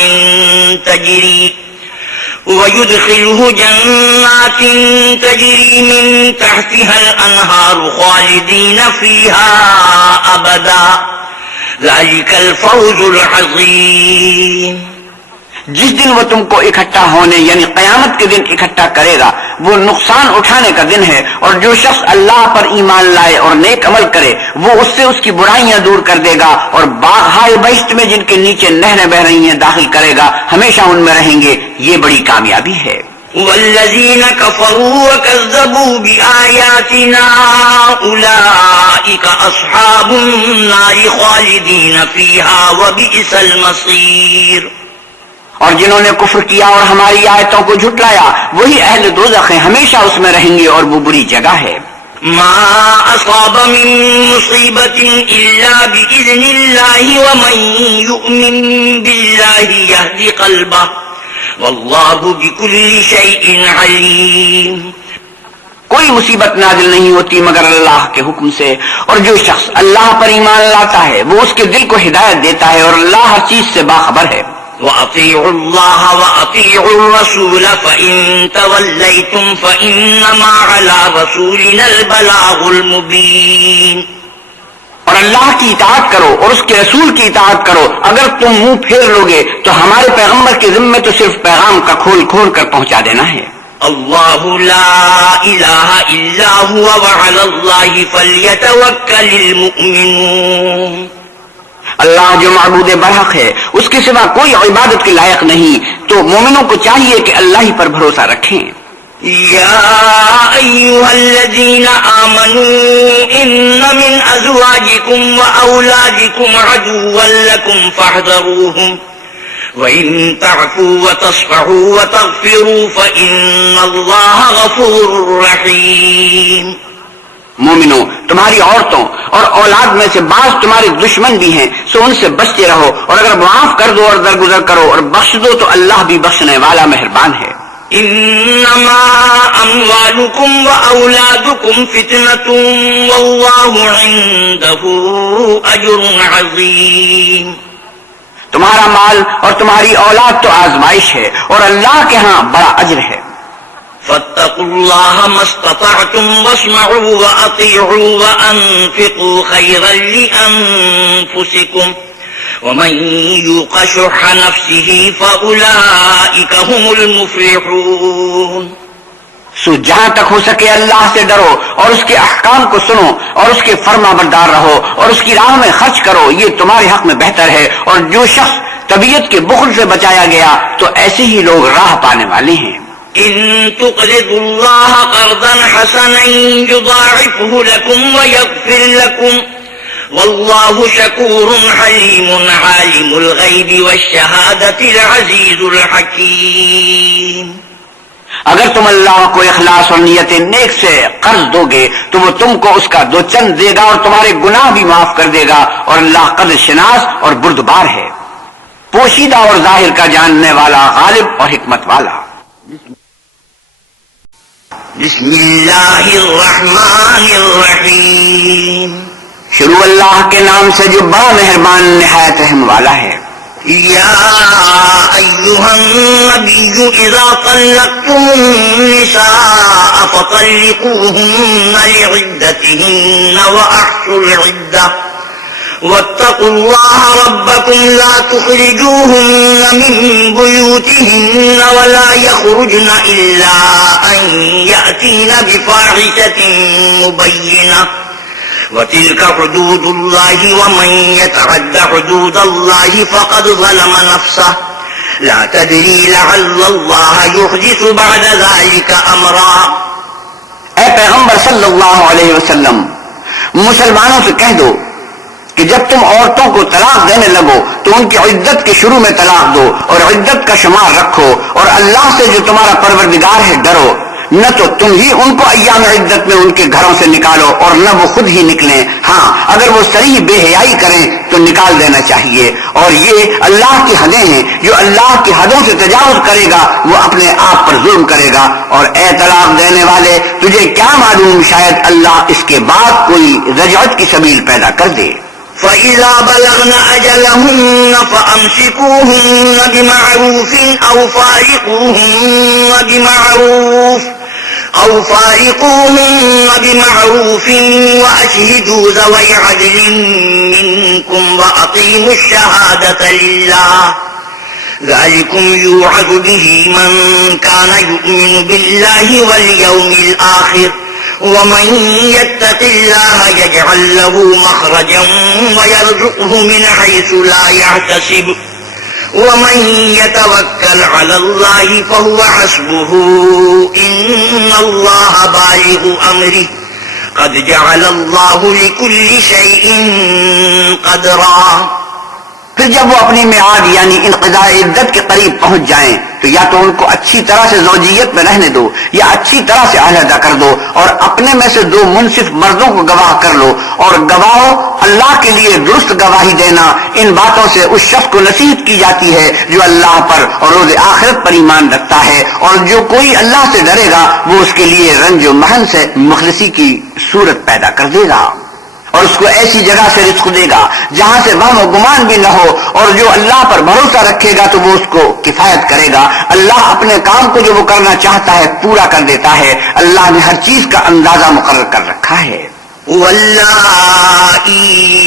تجری من تحتها الانہار خالدین فیہا ابدا ذلک الفوز العظیم. جس دن وہ تم کو اکٹھا ہونے یعنی قیامت کے دن اکٹھا کرے گا وہ نقصان اٹھانے کا دن ہے اور جو شخص اللہ پر ایمان لائے اور نیک عمل کرے وہ اس سے اس کی برائیاں دور کر دے گا اور باغ بہشت میں جن کے نیچے نہریں بہ رہی ہیں داخل کرے گا ہمیشہ ان میں رہیں گے. یہ بڑی کامیابی ہے. والذین کفروا وکذبوا بآیاتنا اولئک اصحاب النار خالدین فیہا وبئس المصیر. اور جنہوں نے کفر کیا اور ہماری آیتوں کو جھٹلایا وہی اہل دوزخ ہیں، ہمیشہ اس میں رہیں گے اور وہ بری جگہ ہے۔ ما أصاب من مصيبة إلا بإذن الله ومن يؤمن بالله يهدي قلبه والله بكل شيء عليم۔ کوئی مصیبت نازل نہیں ہوتی مگر اللہ کے حکم سے، اور جو شخص اللہ پر ایمان لاتا ہے وہ اس کے دل کو ہدایت دیتا ہے، اور اللہ ہر چیز سے باخبر ہے۔ وَأَطِيعُوا اللَّهَ وَأَطِيعُوا الرَّسُولَ فَإِن تَوَلَّيْتُمْ فَإِنَّمَا عَلَى رَسُولِنَا الْبَلَاغُ الْمُبِينُ۔ اور اللہ کی اطاعت کرو اور اس کے رسول کی اطاعت کرو، اگر تم منہ پھیر لوگے تو ہمارے پیغمبر کے ذمے تو صرف پیغام کا کھول کھول کر پہنچا دینا ہے۔ اللہ لا الہ الا هو وعلی اللہ فلیتوکل المؤمنون۔ اللہ جو معبود برحق ہے اس کے سوا کوئی عبادت کے لائق نہیں، تو مومنوں کو چاہیے کہ اللہ ہی پر بھروسہ رکھیں۔ یا ایھا الذین آمنوا ان من ازواجکم واولادکم عدوا لکم فاحذروہم وَإِن تَعْفُوا وَتَصْفَحُوا وَتَغْفِرُوا فَإِنَّ اللَّهَ غَفُورٌ رَحِيمٌ۔ مومنو، تمہاری عورتوں اور اولاد میں سے بعض تمہارے دشمن بھی ہیں، سو ان سے بچتے رہو، اور اگر معاف کر دو اور درگزر کرو اور بخش دو تو اللہ بھی بخشنے والا مہربان ہے۔ انما اموالکم واولادکم فتنۃ واللہ عنده اجر عظیم۔ تمہارا مال اور تمہاری اولاد تو آزمائش ہے اور اللہ کے ہاں بڑا اجر ہے۔ فاتقوا اللہ ما استطعتم واسمعوا واطیعوا وانفقوا خیرا لانفسکم ومن یوق شح نفسه فاولئک هم المفلحون۔ سو جہاں تک ہو سکے اللہ سے ڈرو اور اس کے احکام کو سنو اور اس کے فرما بردار رہو اور اس کی راہ میں خرچ کرو، یہ تمہارے حق میں بہتر ہے، اور جو شخص طبیعت کے بخل سے بچایا گیا تو ایسے ہی لوگ راہ پانے والے ہیں۔ ان تقرضوا اللہ قرضا حسنا یضاعفه لكم ویغفر لكم واللہ شکور حلیم عالم الغیب والشہادۃ العزیز الحکیم۔ اگر تم اللہ کو اخلاص اور نیت نیک سے قرض دو گے تو وہ تم کو اس کا دو چند دے گا اور تمہارے گناہ بھی معاف کر دے گا، اور اللہ قدر شناس اور بردبار ہے، پوشیدہ اور ظاہر کا جاننے والا، غالب اور حکمت والا۔ بسم اللہ الرحمن الرحیم۔ شروع اللہ کے نام سے جو بڑا مہربان نہایت رحم والا ہے۔ یا ایھا النبی اذا طلقتم النساء فطلقوهن لعدتهن واحصوا العدة واتقوا الله ربكم لا تخرجوهن من بيوتهن ولا يخرجن إلا أن يأتين بفاحشة مبينة وتلك حدود الله ومن يتعد حدود الله فقد ظلم نفسه لا تدري لعل الله يحدث بعد ذلك أمرا۔ اے پیغمبر صلی اللہ علیہ وسلم، مسلمانوں سے کہہ دو کہ جب تم عورتوں کو طلاق دینے لگو تو ان کی عدت کے شروع میں طلاق دو اور عدت کا شمار رکھو، اور اللہ سے جو تمہارا پروردگار ہے ڈرو، نہ تو تم ہی ان کو ایام عدت میں ان کے گھروں سے نکالو اور نہ وہ خود ہی نکلیں، ہاں اگر وہ صریح بے حیائی کریں تو نکال دینا چاہیے، اور یہ اللہ کی حدیں ہیں، جو اللہ کی حدوں سے تجاوز کرے گا وہ اپنے آپ پر ظلم کرے گا۔ اور اے طلاق دینے والے، تجھے کیا معلوم شاید اللہ اس کے بعد کوئی رجعت کی سبیل پیدا کر دے۔ فَإِذَا بَلَغْنَ أَجَلَهُنَّ فَأَمْسِكُوهُنَّ بِمَعْرُوفٍ أَوْ فَارِقُوهُنَّ بِمَعْرُوفٍ وَأَشْهِدُوا ذَوَيْ عَدْلٍ مِّنكُمْ وَأَقِيمُوا الشَّهَادَةَ لِلَّهِ ذَلِكُمْ يُوعَظُ بِهِ مَن كَانَ يُؤْمِنُ بِاللَّهِ وَالْيَوْمِ الْآخِرِ ومن يتق الله يجعل له مخرجا ويرزقه من حيث لا يحتسب ومن يتوكل على الله فهو حسبه إن الله بالغ أمره قد جعل الله لكل شيء قدرا۔ پھر جب وہ اپنی میعاد یعنی انقضاء عدت کے قریب پہنچ جائیں تو یا تو ان کو اچھی طرح سے زوجیت میں رہنے دو یا اچھی طرح سے علیحدہ کر دو، اور اپنے میں سے 2 منصف مردوں کو گواہ کر لو، اور گواہو اللہ کے لیے درست گواہی دینا ان باتوں سے اس شخص کو نصیحت کی جاتی ہے جو اللہ پر اور روز آخرت پر ایمان رکھتا ہے، اور جو کوئی اللہ سے ڈرے گا وہ اس کے لیے رنج و محن سے مخلصی کی صورت پیدا کر دے گا، اور اس کو ایسی جگہ سے رزق دے گا جہاں سے وہم و گمان بھی نہ ہو، اور جو اللہ پر بھروسہ رکھے گا تو وہ اس کو کفایت کرے گا۔ اللہ اپنے کام کو جو وہ کرنا چاہتا ہے پورا کر دیتا ہے، اللہ نے ہر چیز کا اندازہ مقرر کر رکھا ہے۔ واللائي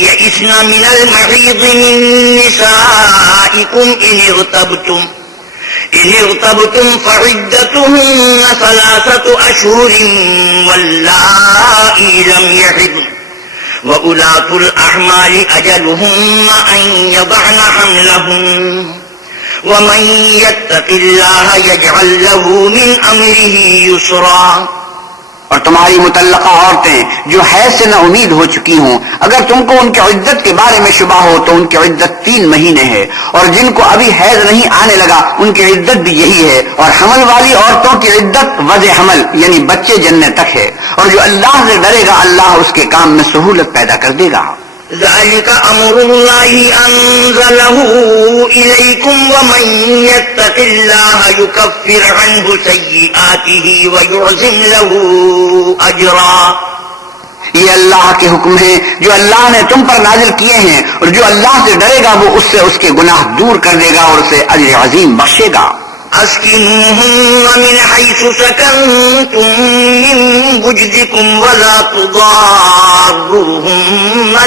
يئسن من المحيض من نسائكم إن ارتبتم فعدتهن 3 أشهر واللائي لم يحضن وأولاة الأحمال أجلهن أن يضعن حملهن ومن يتق الله يجعل له من أمره يسرا۔ اور تمہاری متعلقہ عورتیں جو حیض سے نہ امید ہو چکی ہوں، اگر تم کو ان کی عدت کے بارے میں شبہ ہو تو ان کی عدت 3 مہینے ہے، اور جن کو ابھی حیض نہیں آنے لگا ان کی عدت بھی یہی ہے، اور حمل والی عورتوں کی عدت وضع حمل یعنی بچے جننے تک ہے، اور جو اللہ سے ڈرے گا اللہ اس کے کام میں سہولت پیدا کر دے گا۔ ذلك أمر الله أنزله إليكم ومن يتق الله يكفر عنه سيئاته ويعظم له أجرا۔ یہ اللہ کے حکم ہیں جو اللہ نے تم پر نازل کیے ہیں، اور جو اللہ سے ڈرے گا وہ اس سے اس کے گناہ دور کر دے گا اور اسے اجر عظیم بخشے گا۔ أسكنوهن من حيث سكنتم من وجدكم ولا تضاروهن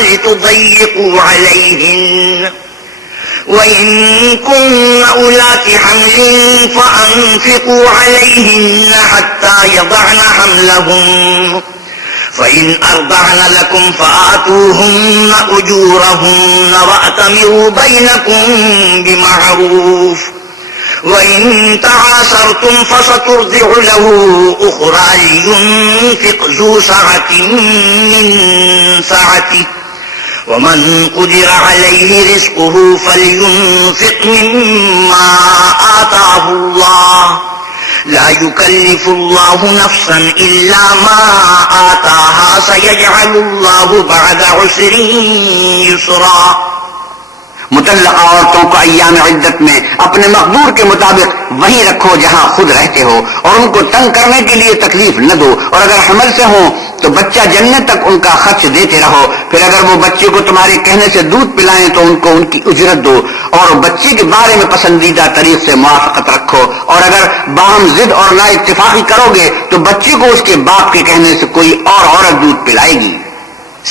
لتضيقوا عليهن وإن كن أولات حمل فأنفقوا عليهن حتى يضعن حملهن فإن أرضعن لكم فآتوهن أجورهن وأتمروا بينكم بمعروف وَإِن تَعَاسَرْتُمْ فَسَتُرْضِعُ لَهُ أُخْرَى لِيُنْفِقْ ذُو سَعَةٍ مِّن سَعَتِهِ وَمَنْ قُدِرَ عَلَيْهِ رِزْقُهُ فَلْيُنْفِقْ مِمَّا آتَاهُ اللَّهُ لَا يُكَلِّفُ اللَّهُ نَفْسًا إِلَّا مَا آتَاهَا سَيَجْعَلُ اللَّهُ بَعْدَ عُسْرٍ يُسْرًا۔ مطلقہ عورتوں کو ایام عدت میں اپنے مقدور کے مطابق وہیں رکھو جہاں خود رہتے ہو، اور ان کو تنگ کرنے کے لیے تکلیف نہ دو، اور اگر حمل سے ہوں تو بچہ جننے تک ان کا خرچ دیتے رہو، پھر اگر وہ بچے کو تمہارے کہنے سے دودھ پلائیں تو ان کو ان کی اجرت دو، اور بچے کے بارے میں پسندیدہ طریق سے موافقت رکھو، اور اگر باہم ضد اور نا اتفاقی کرو گے تو بچے کو اس کے باپ کے کہنے سے کوئی اور عورت دودھ پلائے گی۔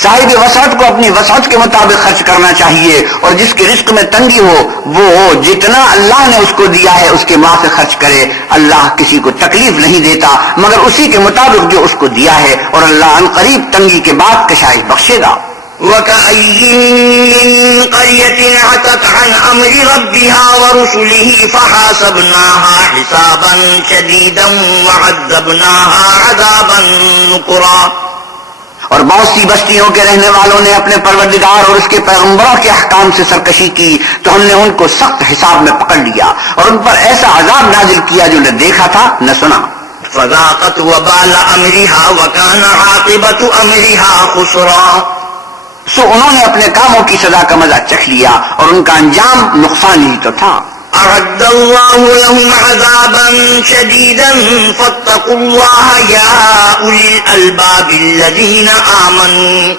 صاحب وسعت کو اپنی وسعت کے مطابق خرچ کرنا چاہیے، اور جس کے رزق میں تنگی ہو وہ جتنا اللہ نے اس کو دیا ہے اس کے معاف خرچ کرے۔ اللہ کسی کو تکلیف نہیں دیتا مگر اسی کے مطابق جو اس کو دیا ہے، اور اللہ عن قریب تنگی کے بعد کشائش بخشے گا۔ وَكَأَيٍّ مِّن قَرْيَةٍ عَتَتْ عَنْ أَمْرِ رَبِّهَا وَرُسُلِهِ فَحَاسَبْنَاهَا حِسَابًا شَدِيدًا وَعَذَّبْنَاهَا عَذَابًا نُكْرًا۔ اور بہت سی بستیوں کے رہنے والوں نے اپنے پروردگار اور اس کے پیغمبروں کے احکام سے سرکشی کی تو ہم نے ان کو سخت حساب میں پکڑ لیا اور ان پر ایسا عذاب نازل کیا جو نہ دیکھا تھا نہ سنا۔ فذاقت وبال امرها وكان عاقبة امرها خسرا۔ سو انہوں نے اپنے کاموں کی سزا کا مزہ چکھ لیا اور ان کا انجام نقصان ہی تو تھا۔ أعد الله لهم عذابا شديدا فاتقوا الله يا أولي الألباب الذين آمنوا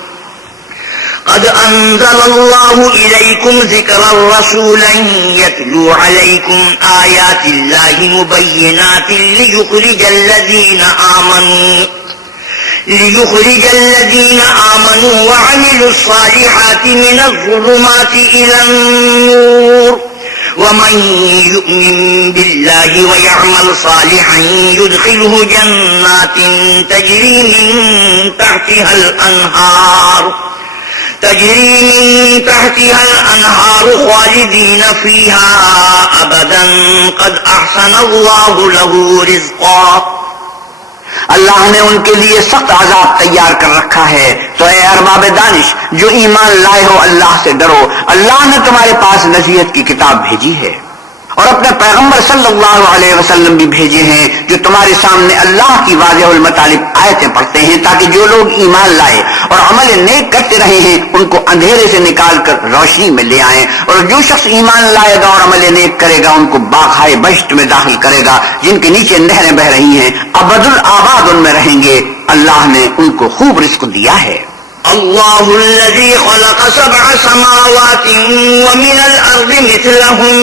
قد أنزل الله إليكم ذكرا رسولا يتلو عليكم آيات الله مبينات ليخرج الذين آمنوا وعملوا الصالحات من الظلمات إلى النور ومن يؤمن بالله ويعمل صالحا يدخله جنات تجري من تحتها الأنهار خالدين فيها أبدا قد أحسن الله له رزقا۔ اللہ نے ان کے لیے سخت عذاب تیار کر رکھا ہے. تو اے ارباب دانش جو ایمان لائے ہو اللہ سے ڈرو. اللہ نے تمہارے پاس نصیحت کی کتاب بھیجی ہے اور اپنے پیغمبر صلی اللہ علیہ وسلم بھی بھیجے ہیں جو تمہارے سامنے اللہ کی واضح المطالب آیتیں پڑھتے ہیں تاکہ جو لوگ ایمان لائے اور عمل نیک کرتے رہے ہیں ان کو اندھیرے سے نکال کر روشنی میں لے آئیں. اور جو شخص ایمان لائے گا اور عمل نیک کرے گا ان کو باغائے بہشت میں داخل کرے گا جن کے نیچے نہریں بہ رہی ہیں. ابد الآباد ان میں رہیں گے. اللہ نے ان کو خوب رزق دیا ہے. اللہ الذی خلق 7 سماوات ومن الارض مثلہن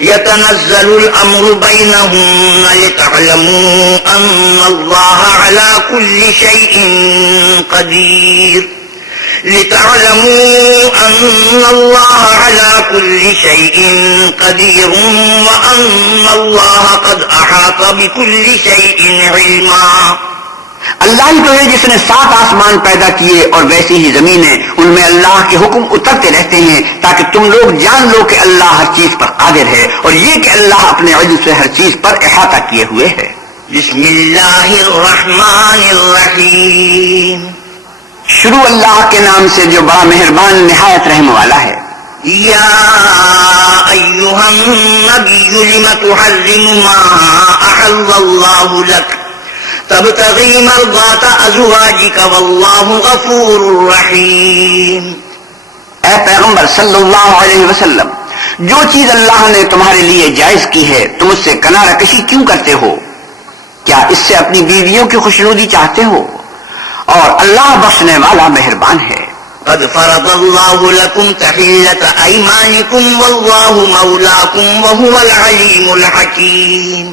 يتنزل الأمر بينهن لتعلموا أن الله على كل شيء قدير وأن الله قد أحاط بكل شيء علما. اللہ ہی تو ہے جس نے 7 آسمان پیدا کیے اور ویسی ہی زمینیں ان میں اللہ کے حکم اترتے رہتے ہیں تاکہ تم لوگ جان لو کہ اللہ ہر چیز پر قادر ہے اور یہ کہ اللہ اپنے علم سے ہر چیز پر احاطہ کیے ہوئے ہے. بسم اللہ الرحمن الرحیم. شروع اللہ کے نام سے جو بڑا مہربان نہایت رحم والا ہے. یا ایھا النبی لم تحرم ما احل اللہ لک تبتغی مرضات ازواجک واللہ غفور رحیم. اے پیغمبر صلی اللہ علیہ وسلم جو چیز اللہ نے تمہارے لیے جائز کی ہے تم اس سے کنارہ کشی کیوں کرتے ہو؟ کیا اس سے اپنی بیویوں کی خوشنودی چاہتے ہو؟ اور اللہ بخشنے والا مہربان ہے. قد فرض اللہ لکم تحلۃ ایمانکم واللہ مولاکم وہو العلیم الحکیم.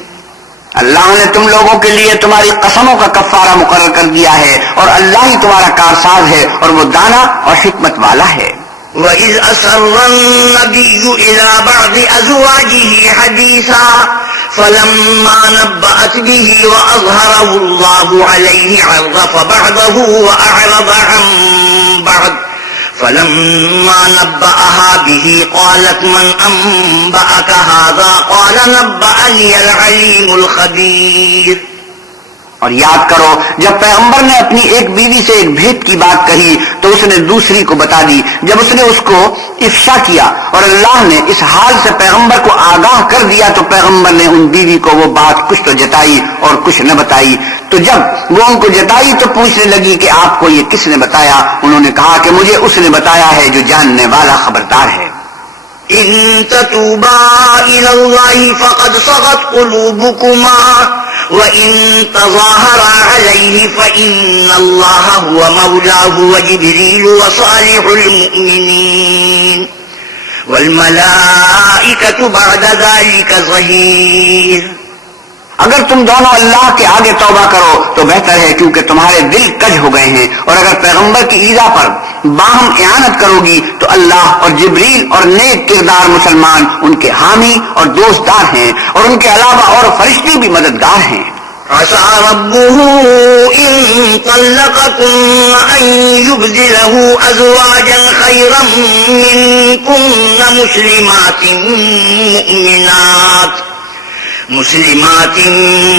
اللہ نے تم لوگوں کے لیے تمہاری قسموں کا کفارہ مقرر کر دیا ہے اور اللہ ہی تمہارا کارساز ہے اور وہ دانا اور حکمت والا ہے. وَإِذْ أَسَرَّ النَّبِيُّ إِلَى بَعْضِ أَزْوَاجِهِ حَدِيثًا فَلَمَّا نَبَّأَتْ بِهِ وَأَظْهَرَهُ اللَّهُ عَلَيْهِ عَرَّفَ بَعْضَهُ وَأَعْرَضَ عَن بَعْضٍ فَلَمَّا نَبَّأَهَا بِهِ قَالَتْ مَنْ أَنبَأَكَ هَذَا قَالَ نَبَّأَنِيَ الْعَلِيمُ الْخَبِيرُ. اور یاد کرو جب پیغمبر نے اپنی ایک بیوی سے ایک بھید کی بات کہی تو اس نے دوسری کو بتا دی. جب اس نے اس کو افشا کیا اور اللہ نے اس حال سے پیغمبر کو آگاہ کر دیا تو پیغمبر نے ان بیوی کو وہ بات کچھ تو جتائی اور کچھ نہ بتائی. تو جب وہ ان کو جتائی تو پوچھنے لگی کہ آپ کو یہ کس نے بتایا؟ انہوں نے کہا کہ مجھے اس نے بتایا ہے جو جاننے والا خبردار ہے. ان تتوبا الى الله فقد صغت قلوبكما وان تظاهرا عليه فان الله هو مولاه وجبريل وصالح المؤمنين والملائكة بعد ذلك ظهير. اگر تم دونوں اللہ کے آگے توبہ کرو تو بہتر ہے کیونکہ تمہارے دل کج ہو گئے ہیں. اور اگر پیغمبر کی ایذا پر باہم اعانت کرو گی تو اللہ اور جبریل اور نیک کردار مسلمان ان کے حامی اور دوستدار ہیں اور ان کے علاوہ اور فرشتے بھی مددگار ہیں. عسى ربه إن طلقكن أن يبدله أزواجا خيرا منكن مسلمات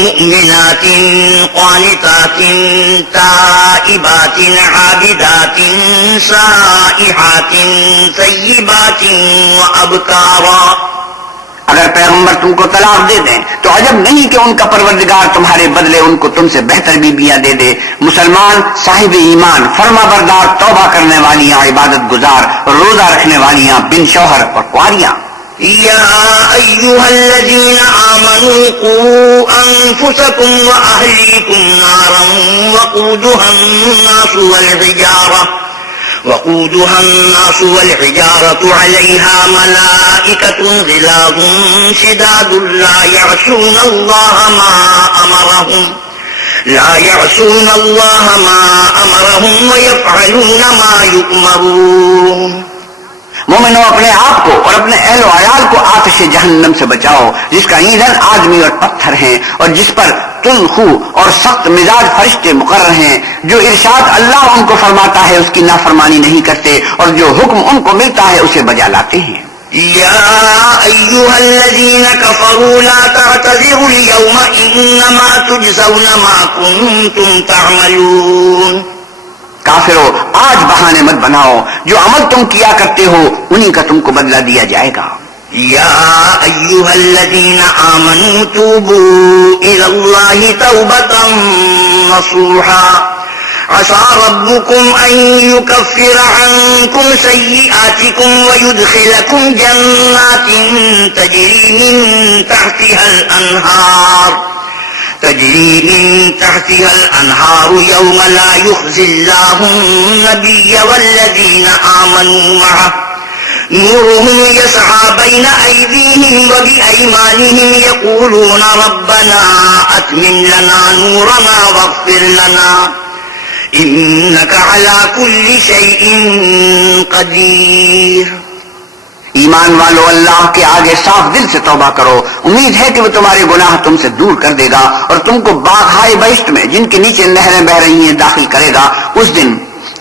مؤمنات قانتات تائبات عابدات سائحات طیبات وأبکارا. اگر پیغمبر تم کو طلاق دے دیں تو عجب نہیں کہ ان کا پروردگار تمہارے بدلے ان کو تم سے بہتر بیویاں دے دے. مسلمان صاحب ایمان فرما بردار توبہ کرنے والیاں عبادت گزار روزہ رکھنے والیاں بن شوہر اور کنواریاں. یا ایھا الذین آمنوا قوا انفسکم واہلیکم نارا وقودها الناس والحجارة عليها ملائكة غلاظ شداد لا يعصون الله ما أمرهم ويفعلون ما يؤمرون. مومنوں اپنے آپ کو اور اپنے اہل و عیال کو آتش جہنم سے بچاؤ جس کا ایندھن آدمی اور پتھر ہیں اور جس پر تلخو اور سخت مزاج فرشتے مقرر ہیں. جو ارشاد اللہ ان کو فرماتا ہے اس کی نافرمانی نہیں کرتے اور جو حکم ان کو ملتا ہے اسے بجا لاتے ہیں. یا ایھا الذین کفروا لا تعتذروا اليوم إنما تجزون ما كنتم تعملون. کافرو آج بہانے مت بناؤ، جو عمل تم کیا کرتے ہو انہی کا تم کو بدلہ دیا جائے گا. يا أيها الذين آمنوا توبوا إلى الله توبة نصوحا عسى ربكم أن يكفر عنكم سيئاتكم ويدخلكم جنات تجري من تحتها الأنهار يوم لا يخزي الله النبي والذين آمنوا معه نورهم يسعى بين أيديهم وبأيمانهم يقولون ربنا أتمم لنا نورنا واغفر لنا إنك على كل شيء قدير. ایمان والو اللہ کے آگے صاف دل سے توبہ کرو، امید ہے کہ وہ تمہارے گناہ تم سے دور کر دے گا اور تم کو باغ بہشت میں جن کے نیچے نہریں بہ رہی ہیں داخل کرے گا. اس دن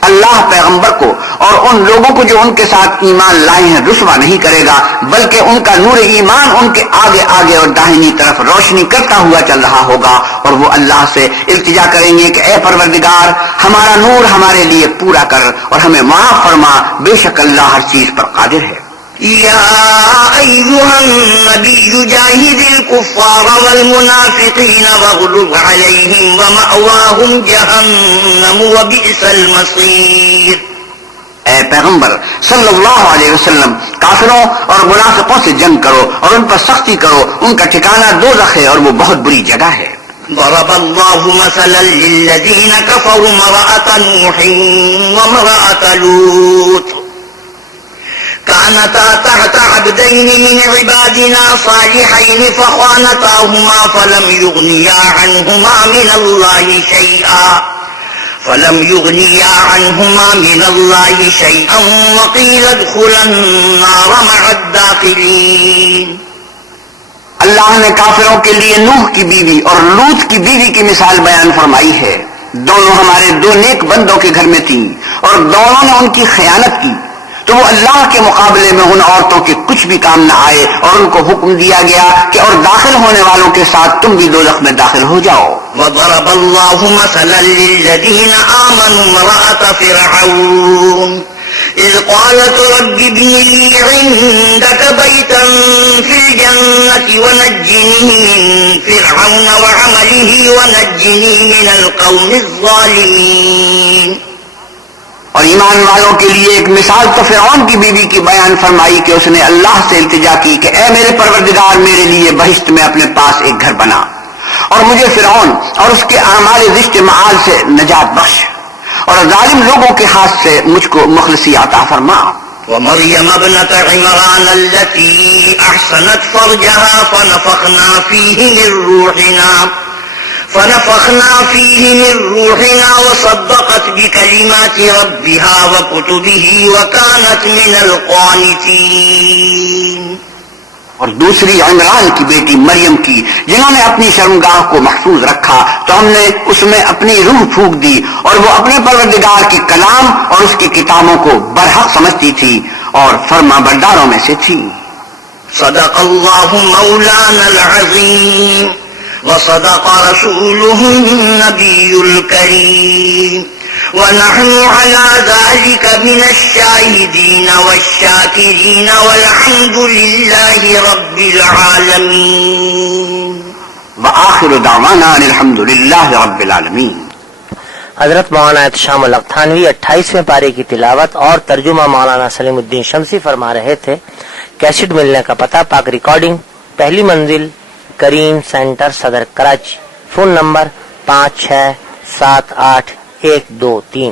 اللہ پیغمبر کو اور ان لوگوں کو جو ان کے ساتھ ایمان لائے ہیں رسوا نہیں کرے گا، بلکہ ان کا نور ایمان ان کے آگے آگے اور داہنی طرف روشنی کرتا ہوا چل رہا ہوگا، اور وہ اللہ سے التجا کریں گے کہ اے پروردگار ہمارا نور ہمارے لیے پورا کر اور ہمیں معاف فرما، بے شک اللہ ہر چیز پر قادر ہے. يا أيها النبي جاهد الكفار والمنافقين واغلظ عليهم ومأواهم جهنم وبئس المصير. اے پیغمبر صلی اللہ علیہ وسلم کافروں اور منافقوں سے جنگ کرو اور ان پر سختی کرو، ان کا ٹھکانہ دوزخ ہے اور وہ بہت بری جگہ ہے. ضرب الله مثلا للذين كفروا امرأة نوح وامرأة لوط كانتا تحت عبدين من عبادنا صالحين فخانتاهما فلم يغنيا عنهما من الله شيئا وقيل ادخلا النار مع الداخلين. اللہ نے کافروں کے لیے نوح کی بیوی اور لوط کی بیوی کی مثال بیان فرمائی ہے. دونوں ہمارے دو نیک بندوں کے گھر میں تھیں اور دونوں نے ان کی خیانت کی، تو وہ اللہ کے مقابلے میں ان عورتوں کے کچھ بھی کام نہ آئے اور ان کو حکم دیا گیا کہ اور داخل ہونے والوں کے ساتھ تم بھی دوزخ میں داخل ہو جاؤ. وضرب الله مثلا للذين آمنوا امرأة فرعون إذ قالت رب ابن لي عندك بيتا في الجنة ونجني من فرعون وعمله ونجني من القوم الظالمين. اور ایمان والوں کے لیے ایک مثال تو فرعون کی بیوی کی بیان فرمائی کہ اس نے اللہ سے التجا کی کہ اے میرے پروردگار میرے لیے بہشت میں اپنے پاس ایک گھر بنا اور مجھے فرعون اور اس کے اعمال رشت معال سے نجات بخش اور ظالم لوگوں کے ہاتھ سے مجھ کو مخلصی عطا فرما. ومريم ابنة عمران التي أحسنت فرجها فنفخنا فيه من روحنا وصدقت بكلمات ربها وكتبه وكانت من القانتين. اور دوسری عمران کی بیٹی مریم کی جنہوں نے اپنی شرمگاہ کو محفوظ رکھا تو ہم نے اس میں اپنی روح پھونک دی اور وہ اپنے پروردگار کی کلام اور اس کی کتابوں کو برحق سمجھتی تھی اور فرما برداروں میں سے تھی. صدق اللہ مولانا العظیم وصدق رسوله النبي الكريم ونحن على ذلك من الشاهدين والشاكرين والحمد لله رب العالمين. وآخر دعوانا الحمد لله رب العالمین. حضرت مولانا احتشام الحق تھانوی 28ویں پارے کی تلاوت اور ترجمہ مولانا سلیم الدین شمسی فرما رہے تھے. کیسٹ ملنے کا پتہ پاک ریکارڈنگ، پہلی منزل، کریم سینٹر، صدر کراچی. Phone number 567812 3.